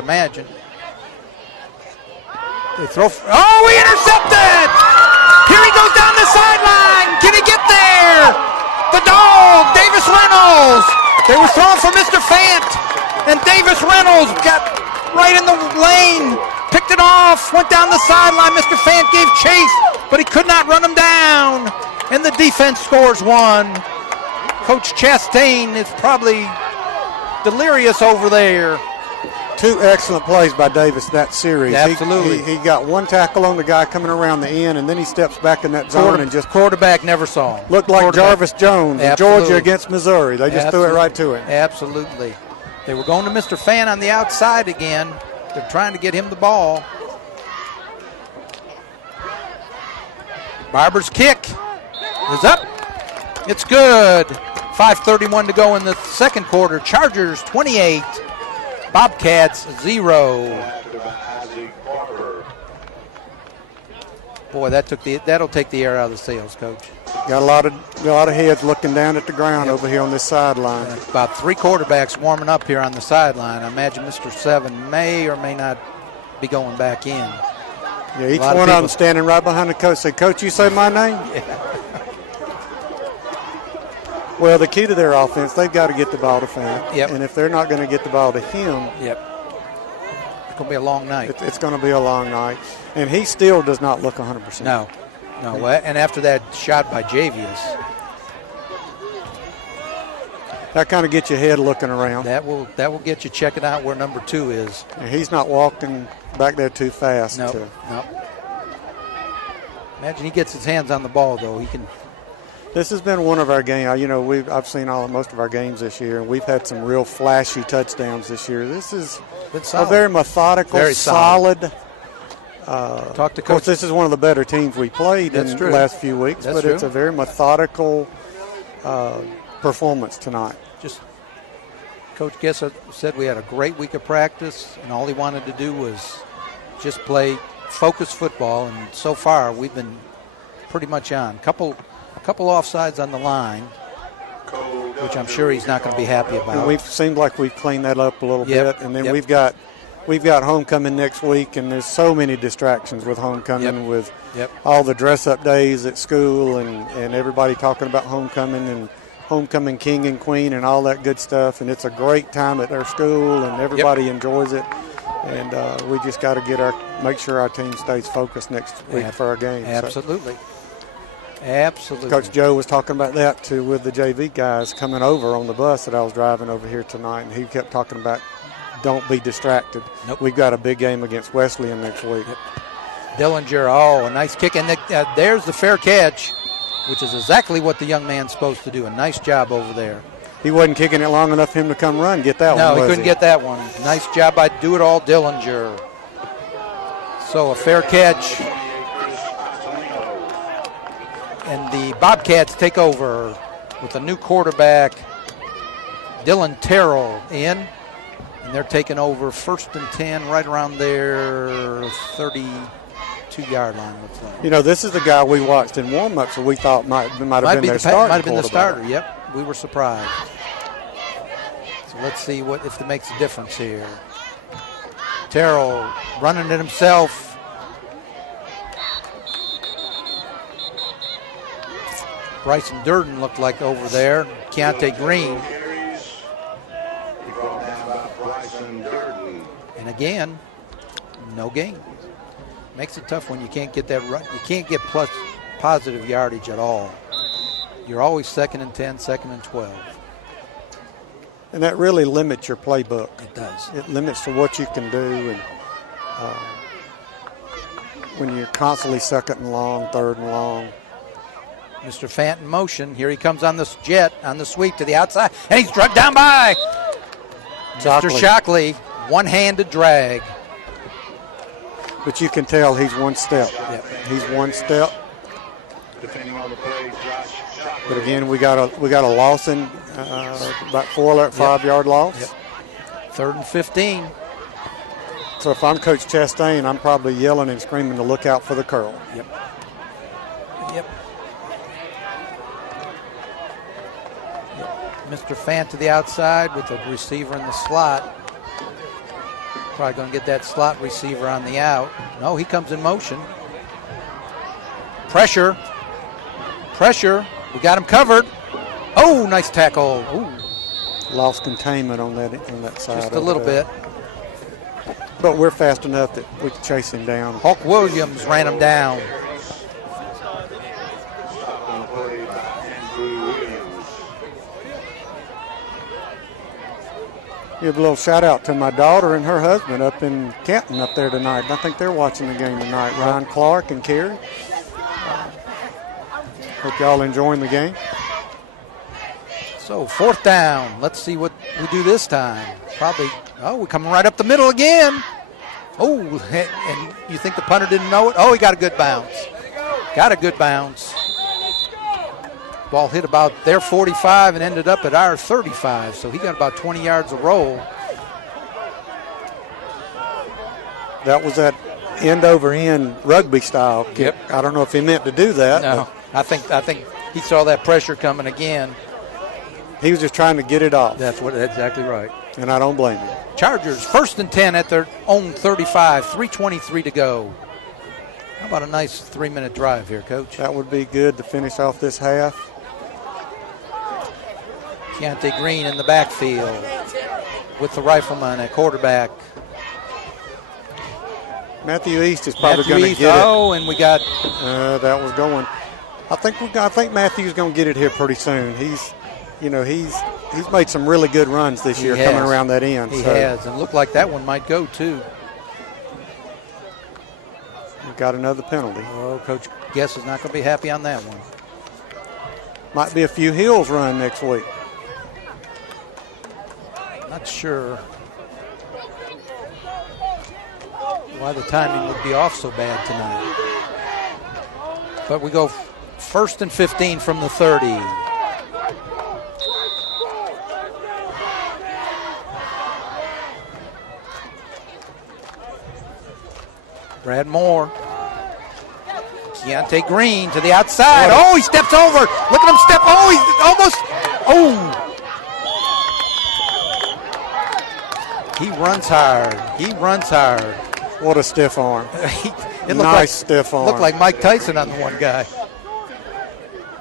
Imagine. They throw. He intercepted! Here he goes down the sideline. Can he get there? The dog, Davis Reynolds. They were throwing for Mr. Fant, and Davis Reynolds got right in the lane, picked it off, went down the sideline. Mr. Fant gave chase, but he could not run him down, and the defense scores one. Coach Chastain is probably delirious over there. Two excellent plays by Davis that series. Absolutely. He got one tackle on the guy coming around the end, and then he steps back in that zone and just quarterback never saw him. Looked like Jarvis Jones in Georgia against Missouri. They just threw it right to him. Absolutely. They were going to Mr. Fan on the outside again. They're trying to get him the ball. Barber's kick is up. It's good. 5:31 to go in the second quarter. Chargers 28. Bobcats 0. Boy, that'll take the air out of the sails, Coach. Got a lot of heads looking down at the ground over here on this sideline. About three quarterbacks warming up here on the sideline. I imagine Mr. Seven may or may not be going back in. Yeah, each one of them standing right behind the coach. Say, Coach, you say my name? Yeah. Well, the key to their offense, they've got to get the ball to Fant. Yep. And if they're not going to get the ball to him, it's going to be a long night. It's going to be a long night. And he still does not look 100%. No. And after that shot by Javius, that kind of gets your head looking around. That will get you checking out where number 2 is. And he's not walking back there too fast. No. Imagine he gets his hands on the ball, though. He can. This has been one of our games. You know, I've seen most of our games this year, and we've had some real flashy touchdowns this year. This is a very methodical, very solid. Talk to Coach. Of course, this is one of the better teams we played in the last few weeks, but it's a very methodical performance tonight. Coach Gessa said we had a great week of practice, and all he wanted to do was just play focused football, and so far we've been pretty much on. A couple offsides on the line, which I'm sure he's not going to be happy about. And we've seemed like we've cleaned that up a little bit, and then we've got homecoming next week, and there's so many distractions with homecoming, with all the dress-up days at school, and everybody talking about homecoming and homecoming king and queen and all that good stuff. And it's a great time at our school, and everybody enjoys it. And we just got to make sure our team stays focused next week for our game. Absolutely. So. Absolutely. Coach Joe was talking about that too with the JV guys coming over on the bus that I was driving over here tonight, and he kept talking about don't be distracted. Nope. We've got a big game against Wesleyan next week. Dillinger, a nice kick, and there's the fair catch, which is exactly what the young man's supposed to do. A nice job over there. He wasn't kicking it long enough for him to come get that one. No, he couldn't get that one. Nice job by Do-It-All Dillinger. So a fair catch. And the Bobcats take over with a new quarterback, Dylan Terrell, in. And they're taking over 1st and 10 right around their 32-yard line. Looks like. You know, this is the guy we watched in warm-ups that we thought might have been their starter. Might have been the starter, yep. We were surprised. So let's see if it makes a difference here. Terrell running it himself. Bryson Durden looked like over there. Keontae Green. And again, no gain. Makes it tough when you can't get that right. You can't get positive yardage at all. You're always 2nd and 10, 2nd and 12. And that really limits your playbook. It does. It limits to what you can do. And when you're constantly 2nd and long, 3rd and long. Mr. Fant in motion. Here he comes on this jet, on the sweep to the outside, and he's dragged down by Mr. Shockley. One-handed drag. But you can tell he's one step. Yep. He's one step. But again, we got a loss in about 5-yard loss. Yep. 3rd and 15. So if I'm Coach Chastain, I'm probably yelling and screaming to look out for the curl. Yep. Mr. Fant to the outside with the receiver in the slot. Probably going to get that slot receiver on the out. No, he comes in motion. Pressure. We got him covered. Oh, nice tackle. Ooh. Lost containment on that side. Just a little bit. But we're fast enough that we can chase him down. Hulk Williams ran him down. Give a little shout out to my daughter and her husband up in Canton up there tonight. I think they're watching the game tonight. Ryan Clark and Carrie. Hope y'all enjoying the game. So 4th down. Let's see what we do this time. Probably, we're coming right up the middle again. Oh, and you think the punter didn't know it? Oh, he got a good bounce. Ball hit about their 45 and ended up at our 35, so he got about 20 yards of roll. That was that end-over-end rugby style kick. Yep. I don't know if he meant to do that. No, I think he saw that pressure coming again. He was just trying to get it off. That's exactly right. And I don't blame him. Chargers, 1st and 10 at their own 35, 3:23 to go. How about a nice 3-minute drive here, Coach? That would be good to finish off this half. Keontae Green in the backfield with the rifleman at quarterback. Matthew East is probably going to get it. Oh, and we got that was going. I think Matthew's going to get it here pretty soon. He's made some really good runs this year coming around that end. He has, and looked like that one might go too. We got another penalty. Oh, Coach Guess is not going to be happy on that one. Might be a few hills run next week. Not sure why the timing would be off so bad tonight. But we go 1st and 15 from the 30. Brad Moore. Keontae Green to the outside. Oh, he steps over. Look at him step. Oh, he's almost. Oh. He runs hard. What a stiff arm. Stiff arm. Looked like Mike Tyson on the one guy.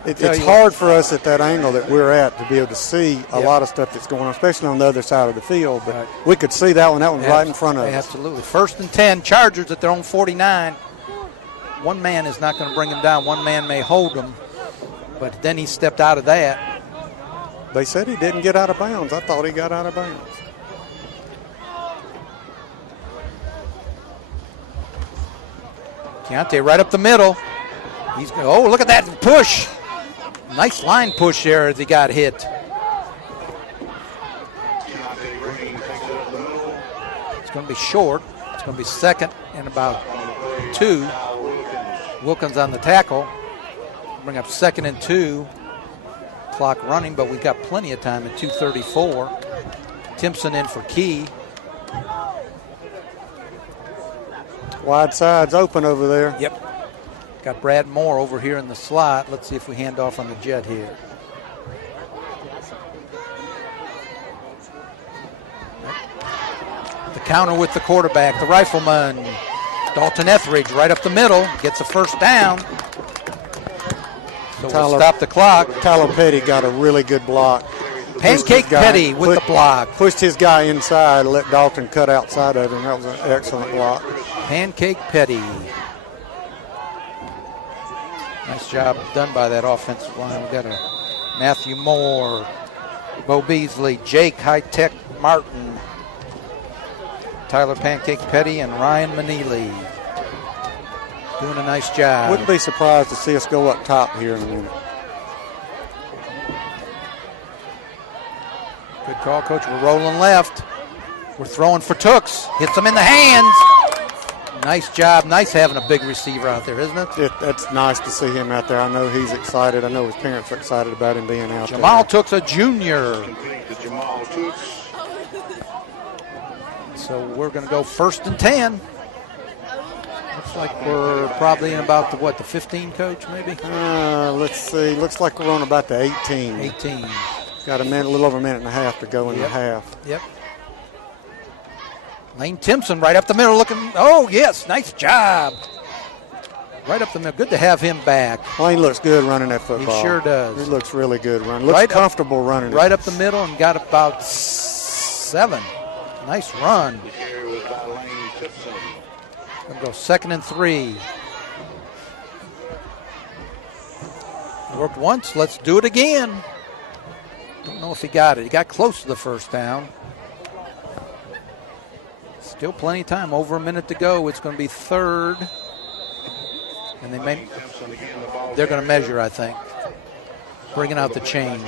It's hard for us at that angle that we're at to be able to see a lot of stuff that's going on, especially on the other side of the field. But we could see that one. That one's right in front of us. Absolutely. 1st and 10. Chargers at their own 49. One man is not going to bring him down. One man may hold him. But then he stepped out of that. They said he didn't get out of bounds. I thought he got out of bounds. Keontae right up the middle. Oh, look at that push. Nice line push there as he got hit. It's going to be short. It's going to be 2nd and about 2. Wilkins on the tackle. Bring up 2nd and 2. Clock running, but we've got plenty of time at 2:34. Timpson in for Key. Wide sides open over there. Yep. Got Brad Moore over here in the slot. Let's see if we hand off on the jet here. The counter with the quarterback, the rifleman. Dalton Etheridge right up the middle. Gets a 1st down. So we'll stop the clock. Tyler Petty got a really good block. Pancake Petty with the block. Pushed his guy inside, let Dalton cut outside of him. That was an excellent block. Pancake Petty. Nice job done by that offensive line. We've got a Matthew Moore, Bo Beasley, Jake High-Tech Martin, Tyler Pancake Petty, and Ryan Manili. Doing a nice job. Wouldn't be surprised to see us go up top here in a minute. Good call, Coach. We're rolling left. We're throwing for Tooks. Hits him in the hands. Nice job. Nice having a big receiver out there, isn't it? That's nice to see him out there. I know he's excited. I know his parents are excited about him being out Jamal there. Tooks, a junior. So we're going to go 1st and 10. Looks like we're probably in about the 15, Coach, maybe? Let's see. Looks like we're on about the 18. 18. Got a little over a minute and a half to go in the half. Yep. Lane Timpson right up the middle looking. Oh, yes, nice job. Right up the middle. Good to have him back. Lane looks good running that football. He sure does. He looks really good running. Looks comfortable running. Right up the middle and got about 7. Nice run. Going to go 2nd and 3. Worked once. Let's do it again. Don't know if he got it. He got close to the first down. Still plenty of time. Over a minute to go. It's going to be 3rd. And they're going to measure, I think. Bringing out the chains.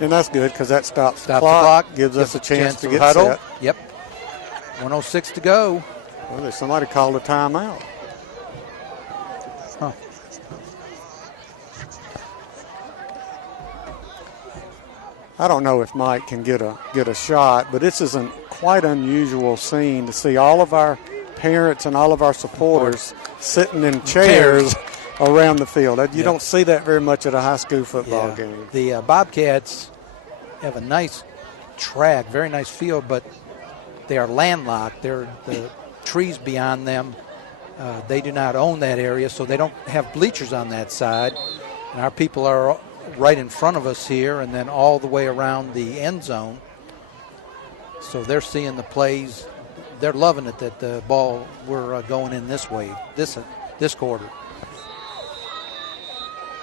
And that's good because that stops the clock. Gives us a chance to get huddle. Set. Yep. 1:06 to go. Well, there's somebody called a timeout. Huh. I don't know if Mike can get a shot, but this is a quite unusual scene to see all of our parents and all of our supporters sitting in chairs around the field. You don't see that very much at a high school football game. The Bobcats have a nice track, very nice field, but they are landlocked. The trees beyond them, they do not own that area, so they don't have bleachers on that side. And our people are right in front of us here and then all the way around the end zone. So they're seeing the plays. They're loving it that the ball, we're going in this way, this quarter.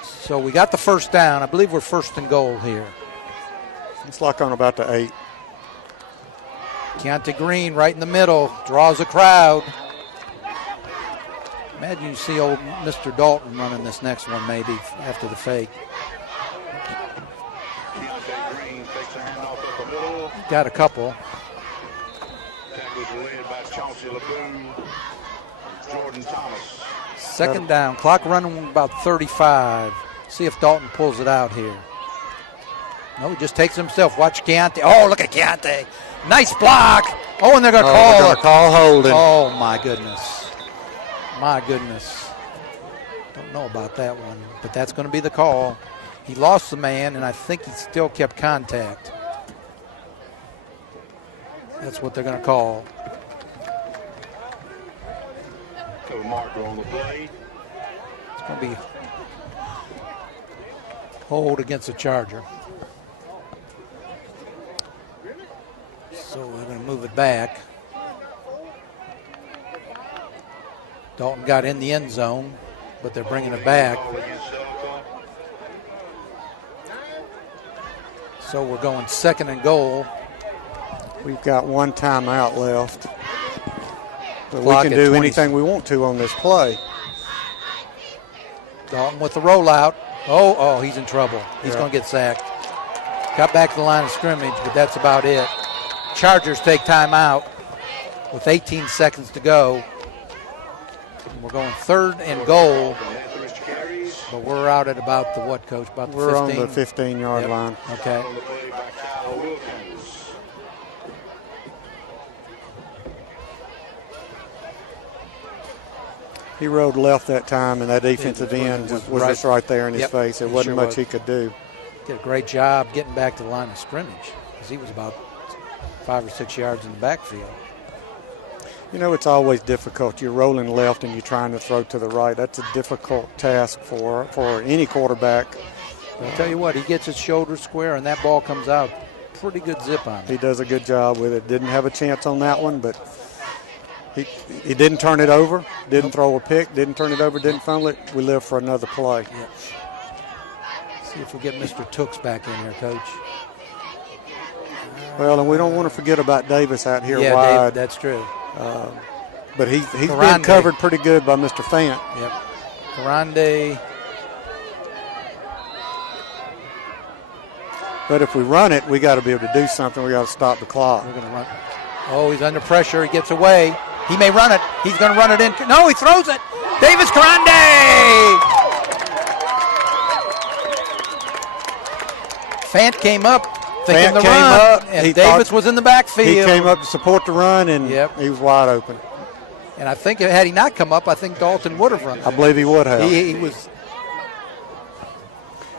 So we got the first down. I believe we're 1st and goal here. It's like on about the 8. Keontae Green right in the middle, draws a crowd. Imagine you see old Mr. Dalton running this next one maybe after the fake. Got a couple. Second down, clock running about 35. See if Dalton pulls it out here. No, he just takes himself. Watch Keontae. Oh, look at Keontae. Nice block. Oh, and they're going to call holding. Oh, my goodness. My goodness. Don't know about that one, but that's going to be the call. He lost the man, and I think he still kept contact. That's what they're going to call. Marker on the play. It's going to be hold against the Charger. So we're going to move it back. Dalton got in the end zone, but they're bringing it back. So we're going 2nd and goal. We've got 1 timeout left. But we Clock can at do 20. anything we want to on this play. Dalton with the rollout. Oh, he's in trouble. He's going to get sacked. Got back to the line of scrimmage, but that's about it. Chargers take timeout with 18 seconds to go. We're going 3rd and goal, but we're out at about the what, Coach? About the 15? We're on the 15-yard line. Okay. He rode left that time, and that defensive end was just right there in his face. It wasn't much he could do. Did a great job getting back to the line of scrimmage because he was about 5 or 6 yards in the backfield. You know, it's always difficult. You're rolling left and you're trying to throw to the right. That's a difficult task for any quarterback. But I'll tell you what, he gets his shoulders square, and that ball comes out pretty good zip on him. He does a good job with it. Didn't have a chance on that one, but he didn't turn it over, didn't throw a pick, didn't turn it over, didn't fumble it. We live for another play. Yep. See if we get Mr. Tooks back in here, Coach. Well, and we don't want to forget about Davis out here wide. Dave, that's true. But he's been covered pretty good by Mr. Fant. Yep. Grande. But if we run it, we got to be able to do something. We got to stop the clock. We're going to run. Oh, he's under pressure. He gets away. He may run it. He's going to run it in. No, he throws it. Davis Grande. Fant came up thinking the run, and Davis was in the backfield. He came up to support the run, and he was wide open. And I think had he not come up, I think Dalton would have run. I believe he would have. He was.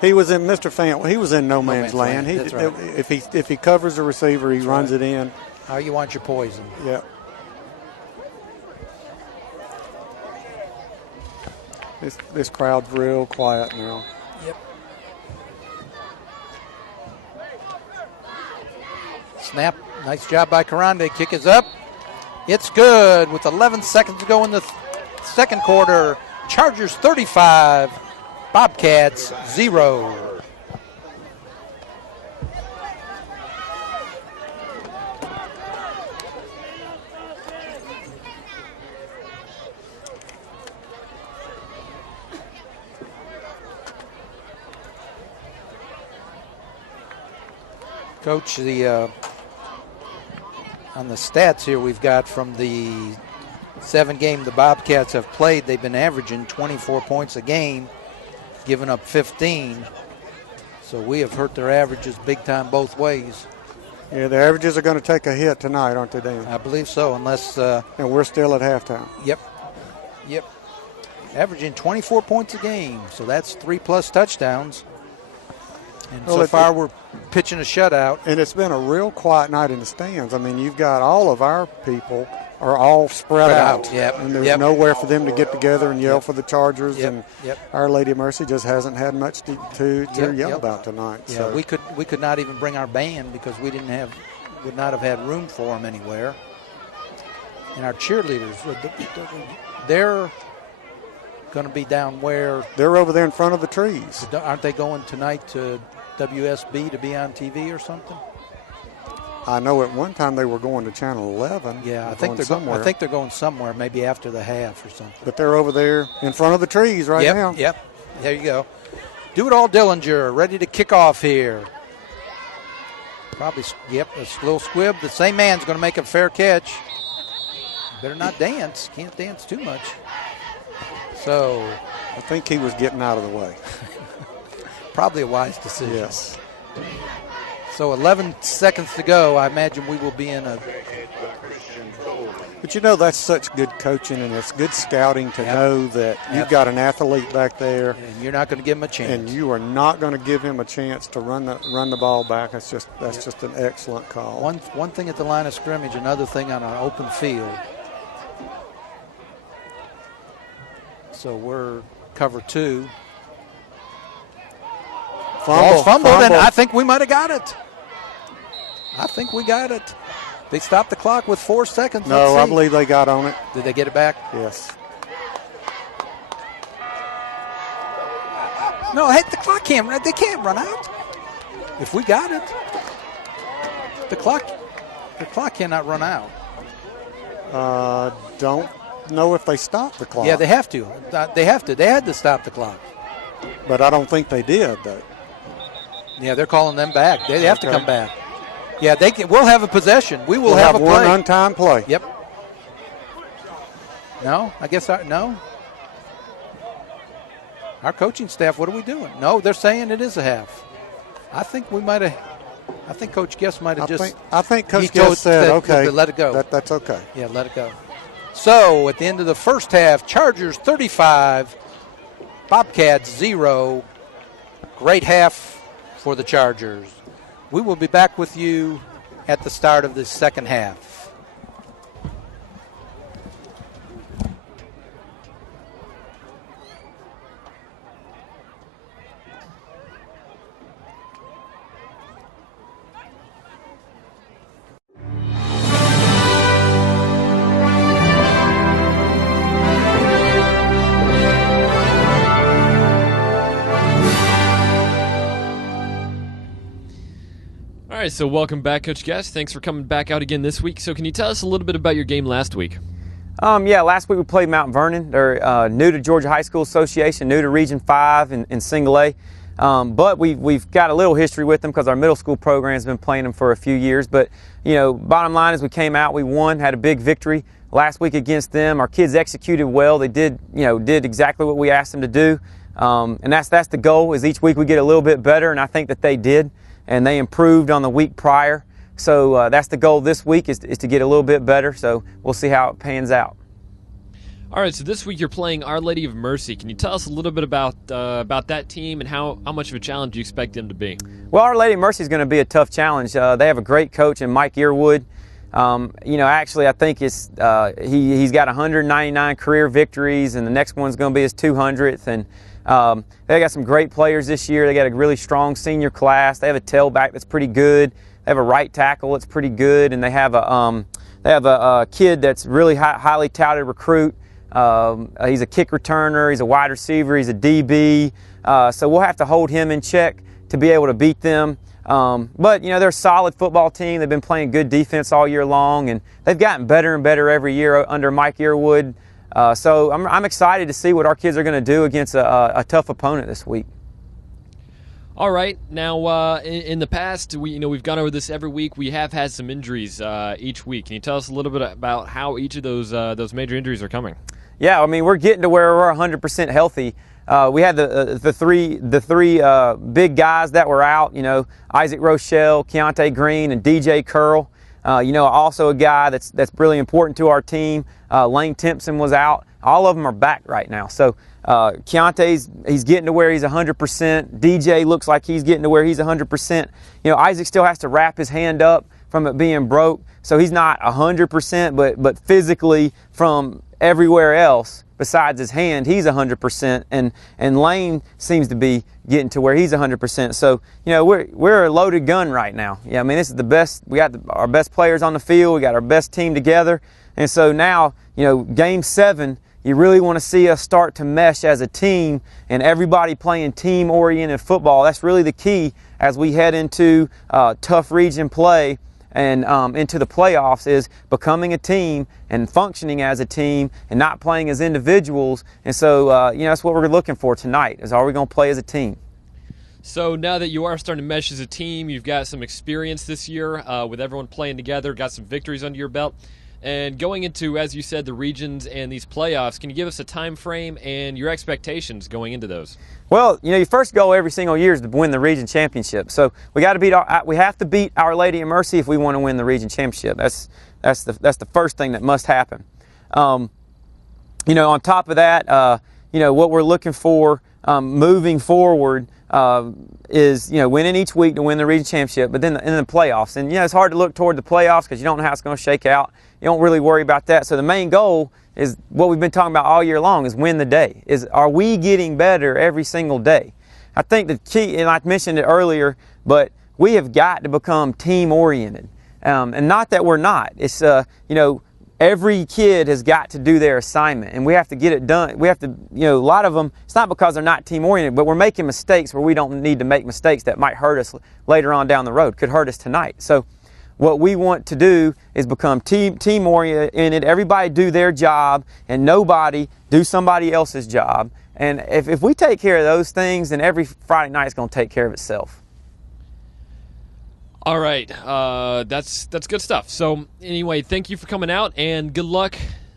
He was in Mr. Fant. He was in no man's land. That's right. If he covers the receiver, he runs it in. how you want your poison. Yeah. This crowd's real quiet now. Yep. Snap. Nice job by Karande. Kick is up. It's good with 11 seconds to go in the second quarter. Chargers 35, Bobcats 0. Coach, on the stats here we've got from the 7 game the Bobcats have played, they've been averaging 24 points a game, giving up 15. So we have hurt their averages big time both ways. Yeah, the averages are going to take a hit tonight, aren't they, Dan? I believe so, unless... and we're still at halftime. Yep. Averaging 24 points a game, so that's 3+ touchdowns. And so far we're pitching a shutout. And it's been a real quiet night in the stands. I mean, you've got all of our people are all spread out. Yep. And there's nowhere for them to get together and yell for the Chargers. Yep. And Our Lady of Mercy just hasn't had much to yell about tonight. Yeah, so. we could not even bring our band because we would not have had room for them anywhere. And our cheerleaders, they're going to be down where? They're over there in front of the trees. Aren't they going tonight to WSB to be on TV or something? I know at one time they were going to Channel 11. Yeah, I think they're going somewhere, maybe after the half or something. But they're over there in front of the trees right now. Yep. There you go. Do it all, Dillinger, ready to kick off here. Probably, a little squib. The same man's going to make a fair catch. Better not dance. Can't dance too much. So, I think he was getting out of the way. Probably a wise decision. Yes. So 11 seconds to go. I imagine we will be in a... But that's such good coaching and it's good scouting to know that you've got an athlete back there. And you're not going to give him a chance. And you are not going to give him a chance to run the ball back. That's just an excellent call. One thing at the line of scrimmage, another thing on an open field. So we're cover 2. Fumbled, and I think we might have got it. I think we got it. They stopped the clock with 4 seconds. No, I believe they got on it. Did they get it back? Yes. No, hey, the clock can't run. They can't run out. If we got it, the clock cannot run out. Don't know if they stopped the clock. Yeah, they have to. They had to stop the clock. But I don't think they did, though. Yeah, they're calling them back. They have to come back. Yeah, we'll have a possession. We'll have a play. One on-time play. Yep. No, I guess no. Our coaching staff, what are we doing? No, they're saying it is a half. I think Coach Guest might have I think Coach Guest said, okay. Let it go. That's okay. Yeah, let it go. So, at the end of the first half, Chargers 35, Bobcats 0. Great half for the Chargers. We will be back with you at the start of the second half. All right, so welcome back, Coach Guest. Thanks for coming back out again this week. So can you tell us a little bit about your game last week? Last week we played Mount Vernon. They're new to Georgia High School Association, new to Region 5 in Single A. But we've got a little history with them because our middle school program has been playing them for a few years. But, bottom line is we came out, we won, had a big victory last week against them. Our kids executed well. They did exactly what we asked them to do. And that's the goal, is each week we get a little bit better, and I think that they did. And they improved on the week prior. So that's the goal this week is to get a little bit better. So we'll see how it pans out. All right, so this week you're playing Our Lady of Mercy. Can you tell us a little bit about that team and how much of a challenge you expect them to be? Well, Our Lady of Mercy is going to be a tough challenge. They have a great coach in Mike Earwood. Actually, I think he's got 199 career victories, and the next one's going to be his 200th. And they got some great players this year. They got a really strong senior class. They have a tailback that's pretty good. They have a right tackle that's pretty good, and they have a kid that's really highly touted recruit. He's a kick returner. He's a wide receiver. He's a DB. So we'll have to hold him in check to be able to beat them. But they're a solid football team. They've been playing good defense all year long, and they've gotten better and better every year under Mike Earwood. So I'm excited to see what our kids are going to do against a tough opponent this week. All right. Now, in the past, we've gone over this every week. We have had some injuries each week. Can you tell us a little bit about how each of those major injuries are coming? Yeah, I mean, we're getting to where we're 100% healthy. We had the three big guys that were out. Isaac Rochelle, Keontae Green, and DJ Curl. Also a guy that's really important to our team. Lane Timpson was out. All of them are back right now. So he's getting to where he's 100%. DJ looks like he's getting to where he's 100%. Isaac still has to wrap his hand up from it being broke, so he's not 100%, but physically from everywhere else besides his hand, he's 100%, and Lane seems to be getting to where he's 100%. So we're a loaded gun right now. Yeah, I mean, this is the best. We got our best players on the field. We got our best team together, and so now Game 7. You really want to see us start to mesh as a team and everybody playing team-oriented football. That's really the key as we head into tough region play and into the playoffs, is becoming a team and functioning as a team and not playing as individuals. And so, that's what we're looking for tonight, is are we going to play as a team? So now that you are starting to mesh as a team, you've got some experience this year with everyone playing together, got some victories under your belt. And going into, as you said, the regions and these playoffs, can you give us a time frame and your expectations going into those? Well, your first goal every single year is to win the region championship. So we have to beat Our Lady of Mercy if we want to win the region championship. That's the first thing that must happen. On top of that, what we're looking for moving forward is winning each week to win the region championship, but then in the playoffs. And it's hard to look toward the playoffs because you don't know how it's going to shake out. You don't really worry about that. So the main goal is what we've been talking about all year long, is win the day. Are we getting better every single day? I think the key, and I mentioned it earlier, but we have got to become team oriented, and not that we're not. It's every kid has got to do their assignment, and we have to get it done. We have to, a lot of them, it's not because they're not team-oriented, but we're making mistakes where we don't need to make mistakes that might hurt us later on down the road, could hurt us tonight. So what we want to do is become team-oriented, everybody do their job, and nobody do somebody else's job. And if we take care of those things, then every Friday night is going to take care of itself. All right, that's good stuff. So anyway, thank you for coming out, and good luck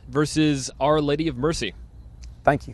versus Our Lady of Mercy. Thank you.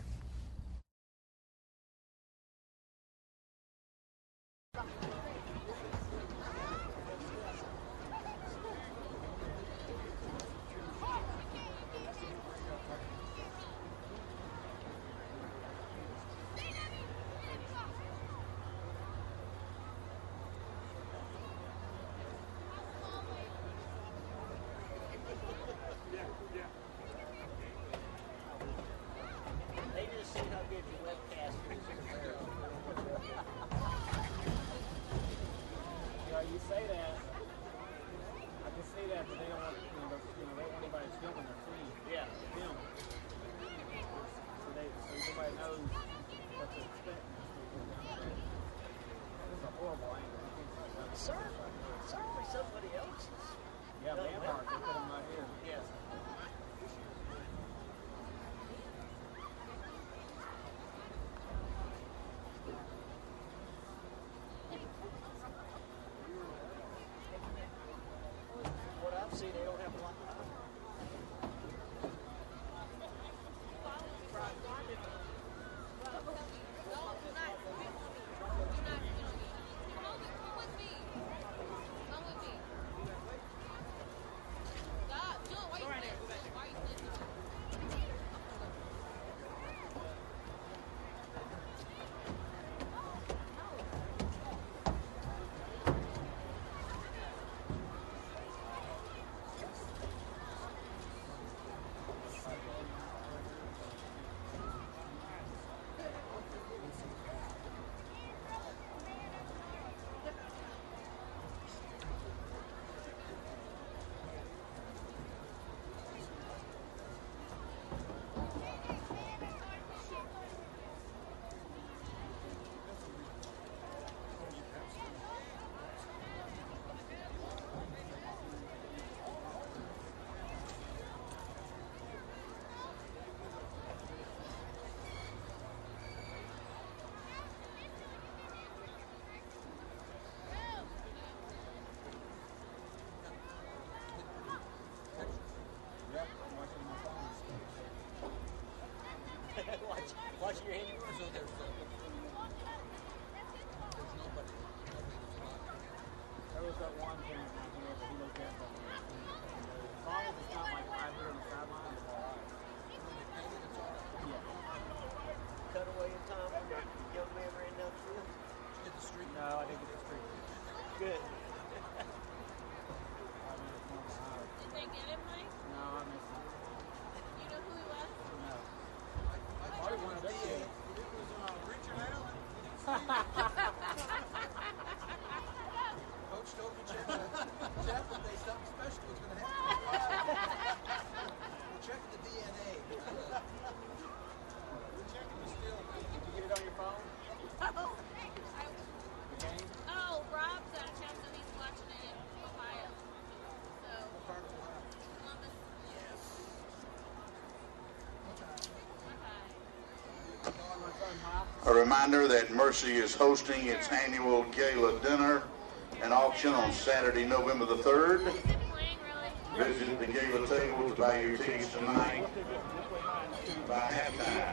A reminder that Mercy is hosting its annual gala dinner and auction on Saturday, November the 3rd. Visit the gala table to buy your tickets tonight by halftime.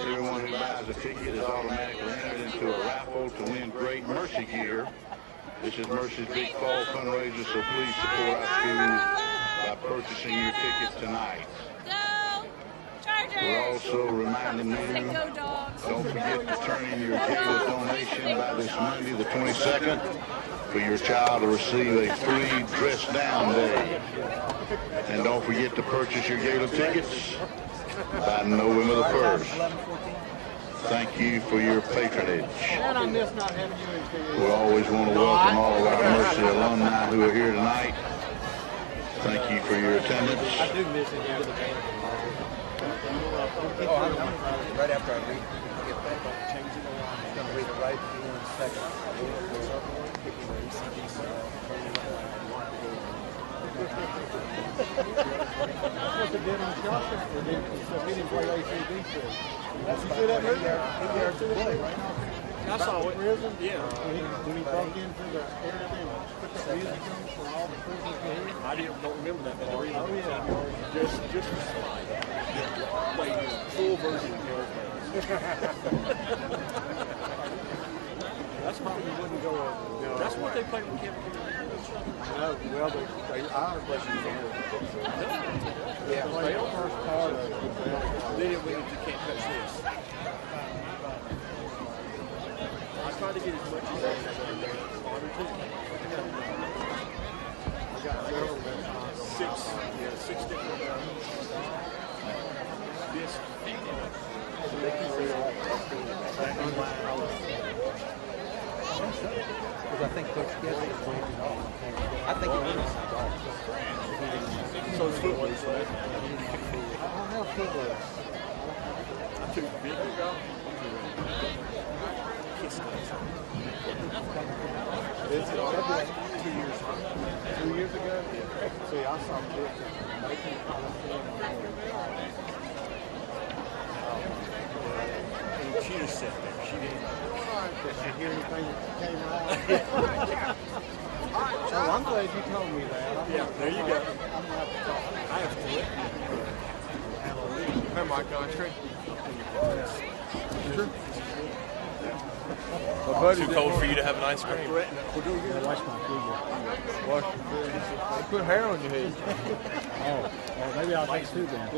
Everyone who buys a ticket is automatically entered into a raffle to win great Mercy gear. This is Mercy's big fall fundraiser, so please support our schools by purchasing your tickets tonight. We're also reminding you, don't forget to turn in your gala donation by this Monday, the 22nd, for your child to receive a free dress down day. And don't forget to purchase your gala tickets by November the 1st. Thank you for your patronage. We always want to welcome all of our Mercy alumni who are here tonight. Thank you for your attendance. I do miss it here. Right after I read, get back on change it around. I'm going to read it right in a second. That's what they did on Joshua. They didn't play ACB. You see that movie? I saw it. Prison? Yeah. When he broke into the area and put the music on for all the prisoners to hear. I don't remember that. But oh yeah. Just played full version of That's probably wouldn't go over. No, that's what they played with Kevin. No, well, our version is yeah, play the first part of it. Then it went into You Can't Touch This. I tried to get as much as I could. I got six different discs. Because I think Coach Getty is going to know. I think it is. So it's football, right? I don't have football. I'm too big to go. Is it February? 2 years ago. 2 years ago? See, I saw kids making it. And she just sat there. She didn't. Did she hear anything that came out? So I'm glad you told me that. Yeah, there you go. I'm going to have to talk. I have to let you. Hallelujah. Am I country? Sure. Too cold for you to have an ice cream. Wash my figure. Wash your figure. I put hair on your head. Oh, maybe I'll take two then.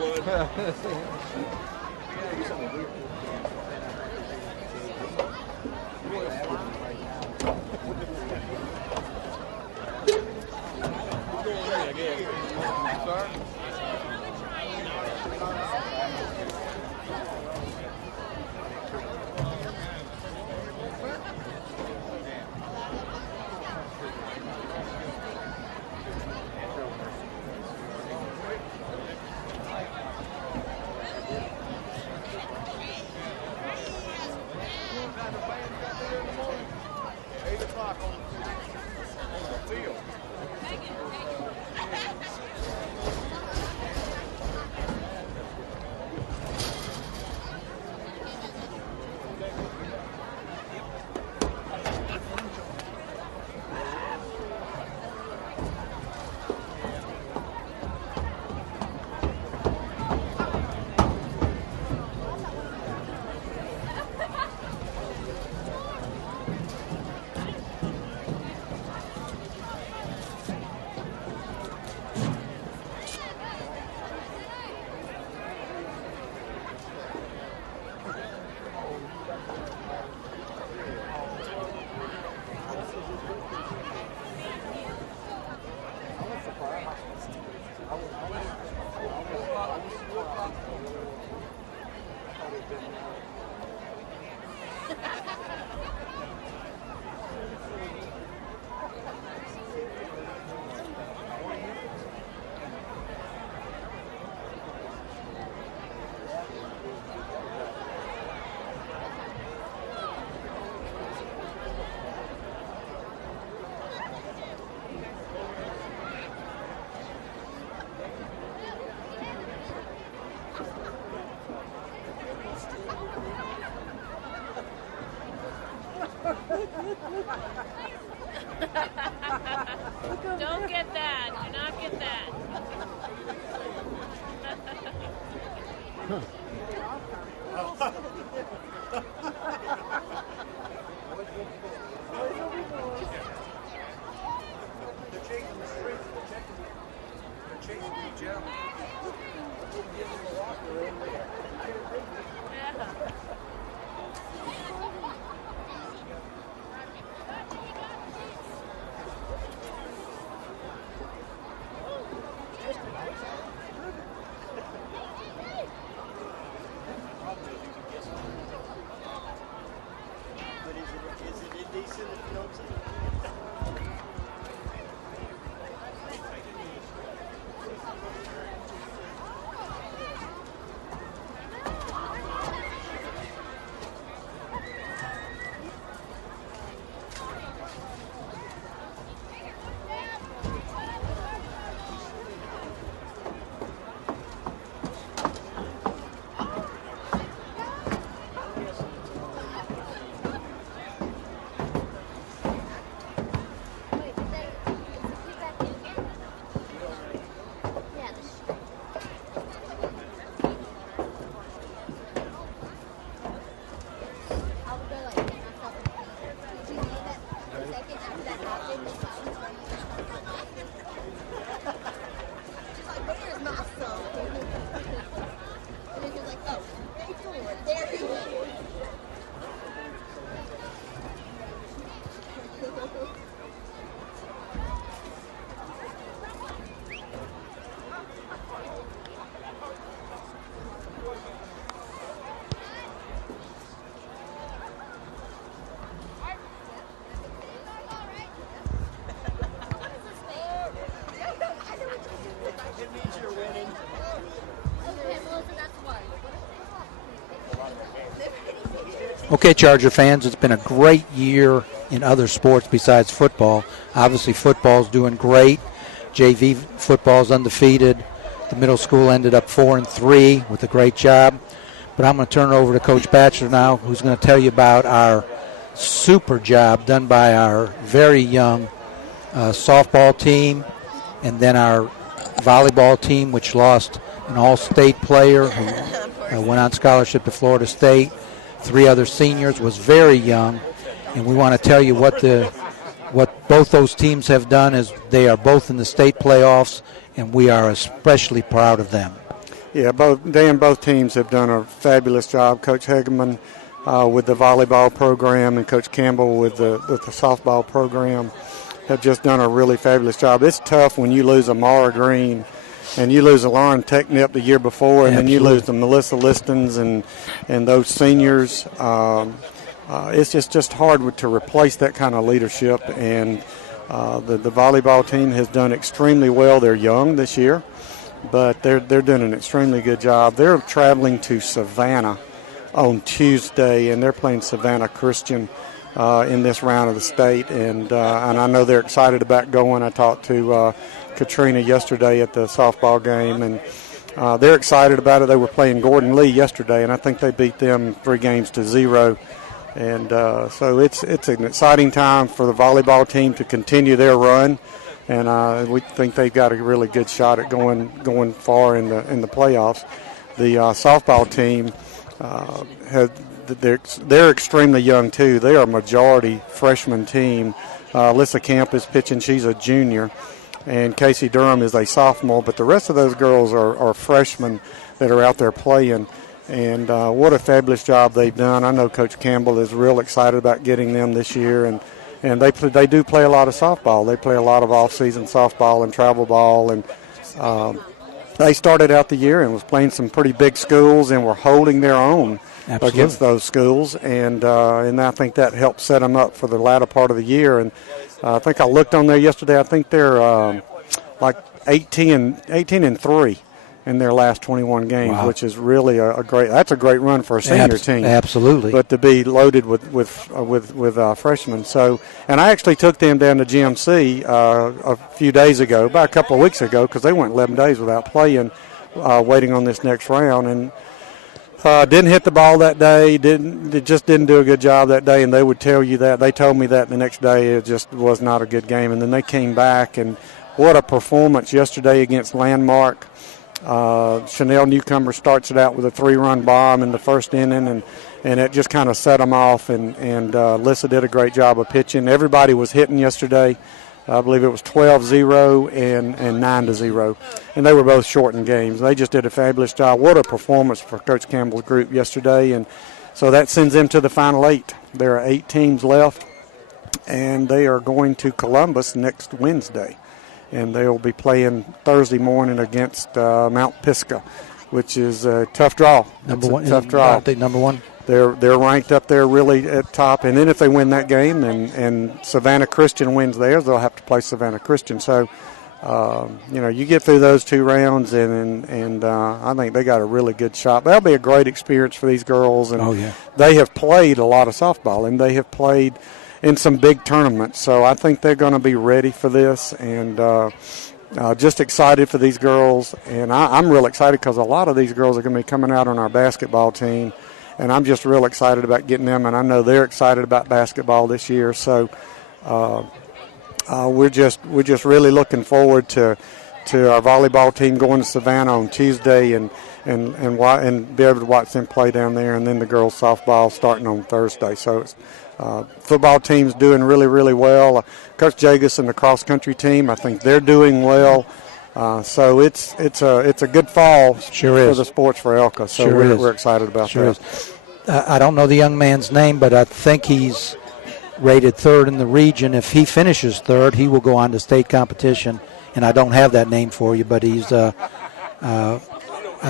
Okay, Charger fans, it's been a great year in other sports besides football. Obviously, football's doing great. JV football's undefeated. The middle school ended up 4-3 with a great job. But I'm going to turn it over to Coach Batchelor now, who's going to tell you about our super job done by our very young softball team, and then our volleyball team, which lost an all-state player who went on scholarship to Florida State. 3 other seniors, was very young, and we want to tell you what both those teams have done is they are both in the state playoffs, and we are especially proud of them. Yeah, both teams have done a fabulous job. Coach Hegeman with the volleyball program and Coach Campbell with the softball program have just done a really fabulous job. It's tough when you lose a Mara Green and you lose a Lauren Technip the year before, and then you lose the Melissa Listons and those seniors. It's just hard to replace that kind of leadership. And the volleyball team has done extremely well. They're young this year, but they're doing an extremely good job. They're traveling to Savannah on Tuesday, and they're playing Savannah Christian in this round of the state. And I know they're excited about going. I talked to Katrina yesterday at the softball game, and they're excited about it. They were playing Gordon Lee yesterday, and I think they beat them 3-0. And so it's an exciting time for the volleyball team to continue their run, and we think they've got a really good shot at going far in the playoffs. The softball team they're extremely young too. They are a majority freshman team. Alyssa Camp is pitching; she's a junior. And Casey Durham is a sophomore, but the rest of those girls are freshmen that are out there playing. And what a fabulous job they've done. I know Coach Campbell is real excited about getting them this year, and they do play a lot of softball. They play a lot of off-season softball and travel ball, and they started out the year and was playing some pretty big schools and were holding their own against those schools, and I think that helped set them up for the latter part of the year. And I think I looked on there yesterday. I think they're like 18-3 in their last 21 games, which is really that's a great run for a senior team. Absolutely. But to be loaded with freshmen. So, and I actually took them down to GMC a few days ago, about a couple of weeks ago, because they went 11 days without playing, waiting on this next round, and didn't hit the ball that day. Just didn't do a good job that day, and they would tell you that. They told me that the next day it just was not a good game, and then they came back, and what a performance yesterday against Landmark. Chanel Newcomer starts it out with a 3-run bomb in the first inning, and it just kind of set them off. And Lissa did a great job of pitching. Everybody was hitting yesterday. I believe it was 12-0 and 9-0, and they were both shortened games. They just did a fabulous job. What a performance for Coach Campbell's group yesterday, and so that sends them to the final 8. There are 8 teams left, and they are going to Columbus next Wednesday, and they will be playing Thursday morning against Mount Pisgah, which is a tough draw. Tough draw. I think number 1. They're ranked up there really at top, and then if they win that game and Savannah Christian wins theirs, they'll have to play Savannah Christian. So, you get through those 2 rounds, and I think they got a really good shot. That'll be a great experience for these girls, and they have played a lot of softball, and they have played in some big tournaments. So I think they're going to be ready for this, and just excited for these girls. And I'm real excited because a lot of these girls are going to be coming out on our basketball team. And I'm just real excited about getting them, and I know they're excited about basketball this year. So we're just really looking forward to our volleyball team going to Savannah on Tuesday and be able to watch them play down there, and then the girls softball starting on Thursday. So football team's doing really, really well. Coach Jagus and the cross country team, I think they're doing well. So it's a good fall for the sports for ELCA. So we're excited about that. I don't know the young man's name, but I think he's rated 3rd in the region. If he finishes 3rd, he will go on to state competition. And I don't have that name for you, but he's, I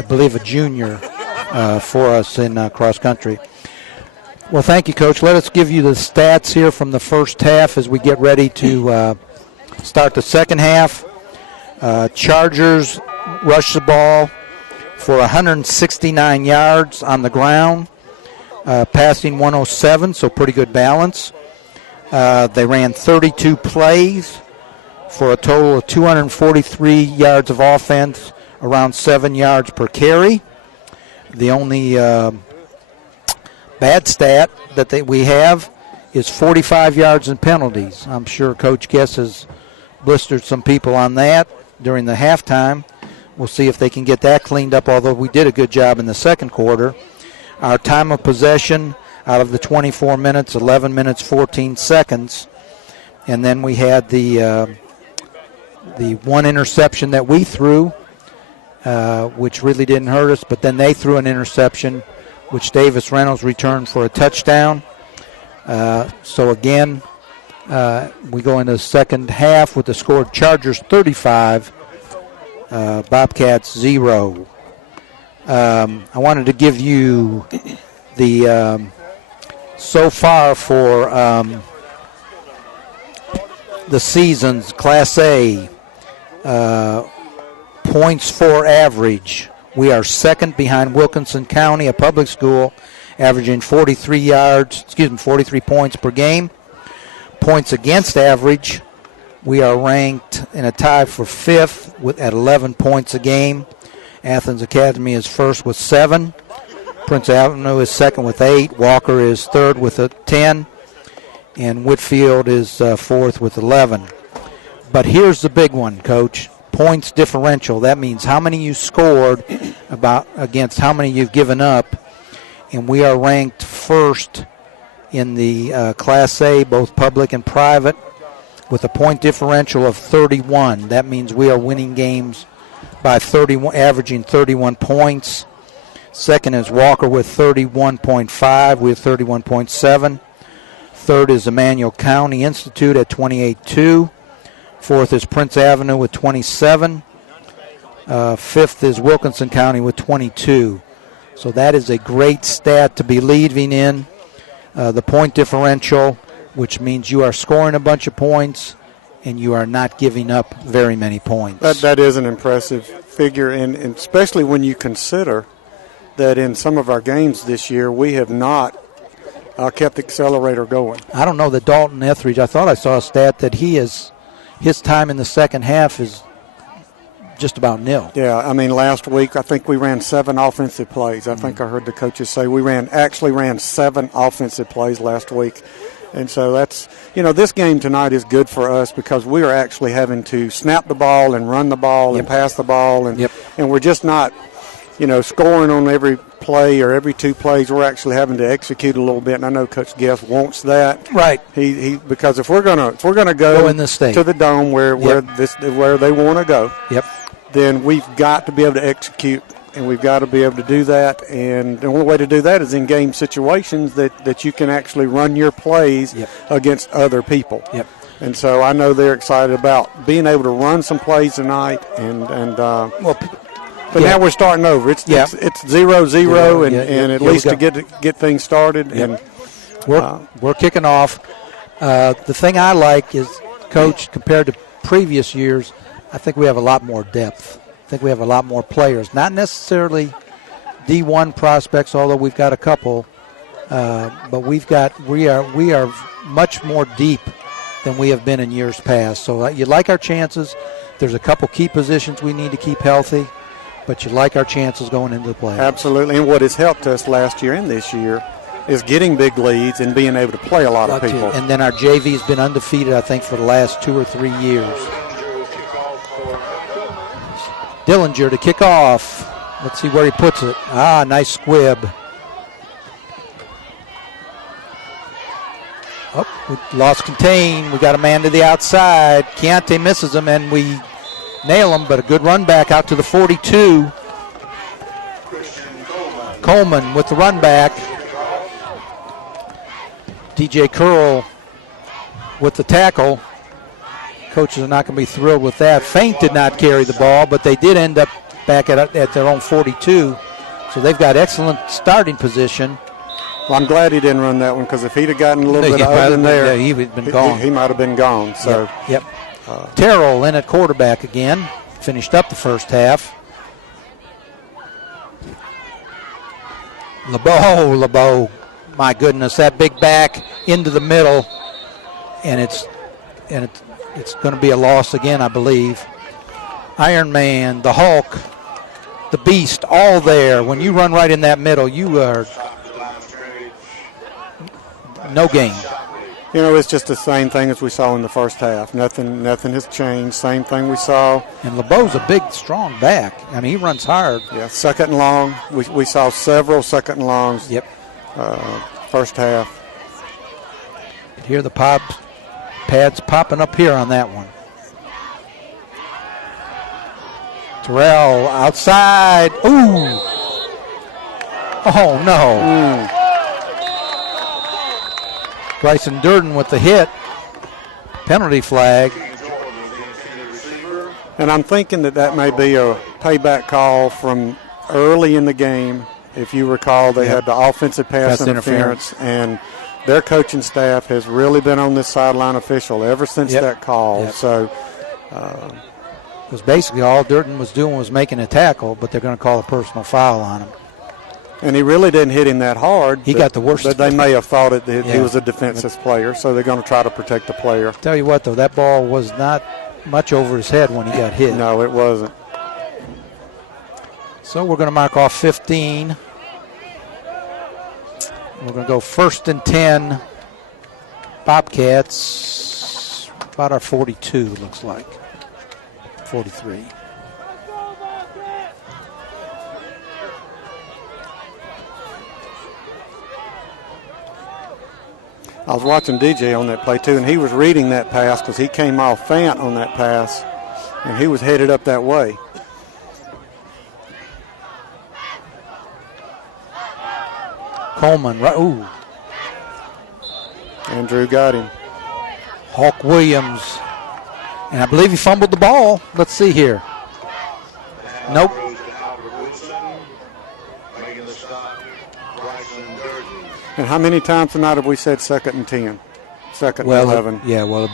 believe, a junior for us in cross country. Well, thank you, Coach. Let us give you the stats here from the first half as we get ready to start the second half. Chargers rushed the ball for 169 yards on the ground, passing 107, so pretty good balance. They ran 32 plays for a total of 243 yards of offense, around 7 yards per carry. The only bad stat that we have is 45 yards in penalties. I'm sure Coach Guess has blistered some people on that during the halftime. We'll see if they can get that cleaned up, although we did a good job in the second quarter. Our time of possession out of the 24 minutes, 11 minutes, 14 seconds. And then we had the one interception that we threw, which really didn't hurt us, but then they threw an interception, which Davis Reynolds returned for a touchdown. So again, we go into the second half with the score Chargers 35, Bobcats 0. I wanted to give you the so far for the season's Class A points for average. We are second behind Wilkinson County, a public school, averaging 43 points per game. Points against average, we are ranked in a tie for 5th at 11 points a game. Athens Academy is first with 7. Prince Avenue is second with 8. Walker is third with 10. And Whitfield is 4th with 11. But here's the big one, Coach. Points differential. That means how many you scored against how many you've given up. And we are ranked first in the Class A, both public and private, with a point differential of 31. That means we are winning games by 31, averaging 31 points. Second is Walker with 31.5. We have 31.7. Third is Emmanuel County Institute at 28.2. Fourth is Prince Avenue with 27. Fifth is Wilkinson County with 22. So that is a great stat to be leading in. The point differential, which means you are scoring a bunch of points and you are not giving up very many points. That is an impressive figure, and especially when you consider that in some of our games this year we have not kept the accelerator going. I don't know that Dalton Etheridge, I thought I saw a stat that his time in the second half is just about nil. Yeah, I mean, last week I think we ran 7 offensive plays. I think I heard the coaches say we actually ran 7 offensive plays last week. And so that's, this game tonight is good for us because we are actually having to snap the ball and run the ball and pass the ball. And we're just not, scoring on every play or every 2 plays. We're actually having to execute a little bit. And I know Coach Guest wants that. Right. He because if we're gonna go in the state to the dome where they want to go, then we've got to be able to execute. And we've got to be able to do that. And the only way to do that is in game situations that you can actually run your plays against other people. And so I know they're excited about being able to run some plays tonight. But now we're starting over. It's 0-0, and at least to get things started. And we're kicking off. The thing I like is, Coach, compared to previous years, I think we have a lot more depth. I think we have a lot more players, not necessarily D1 prospects, although we've got a couple, but we are much more deep than we have been in years past. So you like our chances. There's a couple key positions we need to keep healthy, but you like our chances going into the playoffs. Absolutely, and what has helped us last year and this year is getting big leads and being able to play a lot of people. And then our JV has been undefeated, I think, for the last 2 or 3 years. Dillinger to kick off. Let's see where he puts it. Nice squib. We lost contain. We got a man to the outside. Keontae misses him, and we nail him, but a good run back out to the 42. Coleman with the run back. DJ Curl with the tackle. Coaches are not going to be thrilled with that. Feint did not carry the ball, but they did end up back at their own 42. So they've got excellent starting position. Well, I'm glad he didn't run that one because if he'd have gotten a little bit out in there, he would have been gone. He might have been gone. So, Terrell in at quarterback again. Finished up the first half. LeBeau. My goodness, that big back into the middle, and it's going to be a loss again, I believe. Iron Man, the Hulk, the Beast, all there. When you run right in that middle, you are no gain. It's just the same thing as we saw in the first half. Nothing has changed. Same thing we saw. And LeBeau's a big, strong back. I mean, he runs hard. Yeah, second and long. We saw several second and longs. First half. You hear the pads popping up here on that one. Terrell outside. Ooh. Oh, no. Bryson Durden with the hit. Penalty flag. And I'm thinking that may be a payback call from early in the game. If you recall, they had the offensive pass interference, and their coaching staff has really been on this sideline official ever since that call. So, because basically all Durden was doing was making a tackle, but they're going to call a personal foul on him. And he really didn't hit him that hard. He got the worst. But they may have thought that he was a defensive player, so they're going to try to protect the player. Tell you what, though, that ball was not much over his head when he got hit. No, it wasn't. So we're going to mark off 15. We're going to go 1st and 10. Bobcats, about our 42, looks like. 43. I was watching DJ on that play, too, and he was reading that pass because he came off Fant on that pass, and he was headed up that way. Coleman, right? Ooh. Andrew got him. Hawk Williams. And I believe he fumbled the ball. Let's see here. Nope. And how many times tonight have we said 2nd and 10? 2nd and 11. It'll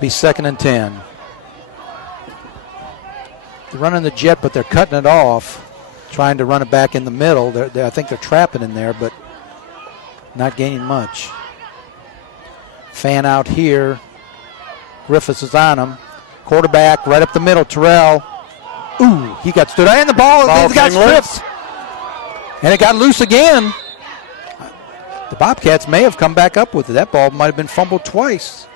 be 2nd and 10. They're running the jet, but they're cutting it off, trying to run it back in the middle. I think they're trapping in there, but not gaining much. Fan out here. Griffiths is on him. Quarterback right up the middle. Terrell. Ooh, he got stood out, and the ball got stripped. And it got loose again. The Bobcats may have come back up with it. That ball might have been fumbled twice.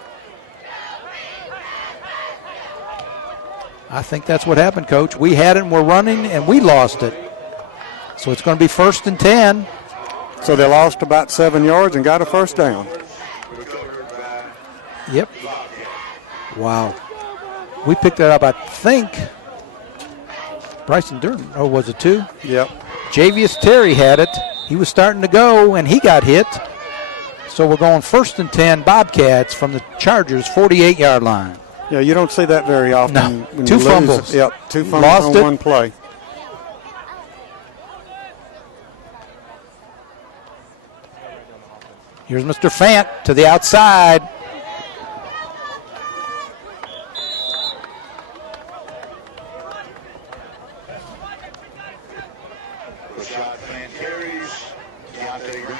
I think that's what happened, Coach. We had it and we're running, and we lost it. So it's going to be 1st and 10. So they lost about 7 yards and got a first down. Yep. Wow. We picked that up, I think. Bryson Durden. Oh, was it 2? Yep. Javius Terry had it. He was starting to go, and he got hit. So we're going 1st and 10 Bobcats from the Chargers' 48-yard line. Yeah, you don't see that very often. No. When 2 you fumbles. Lose. Yep, 2 fumbles Lost on it. one play. Here's Mr. Fant to the outside.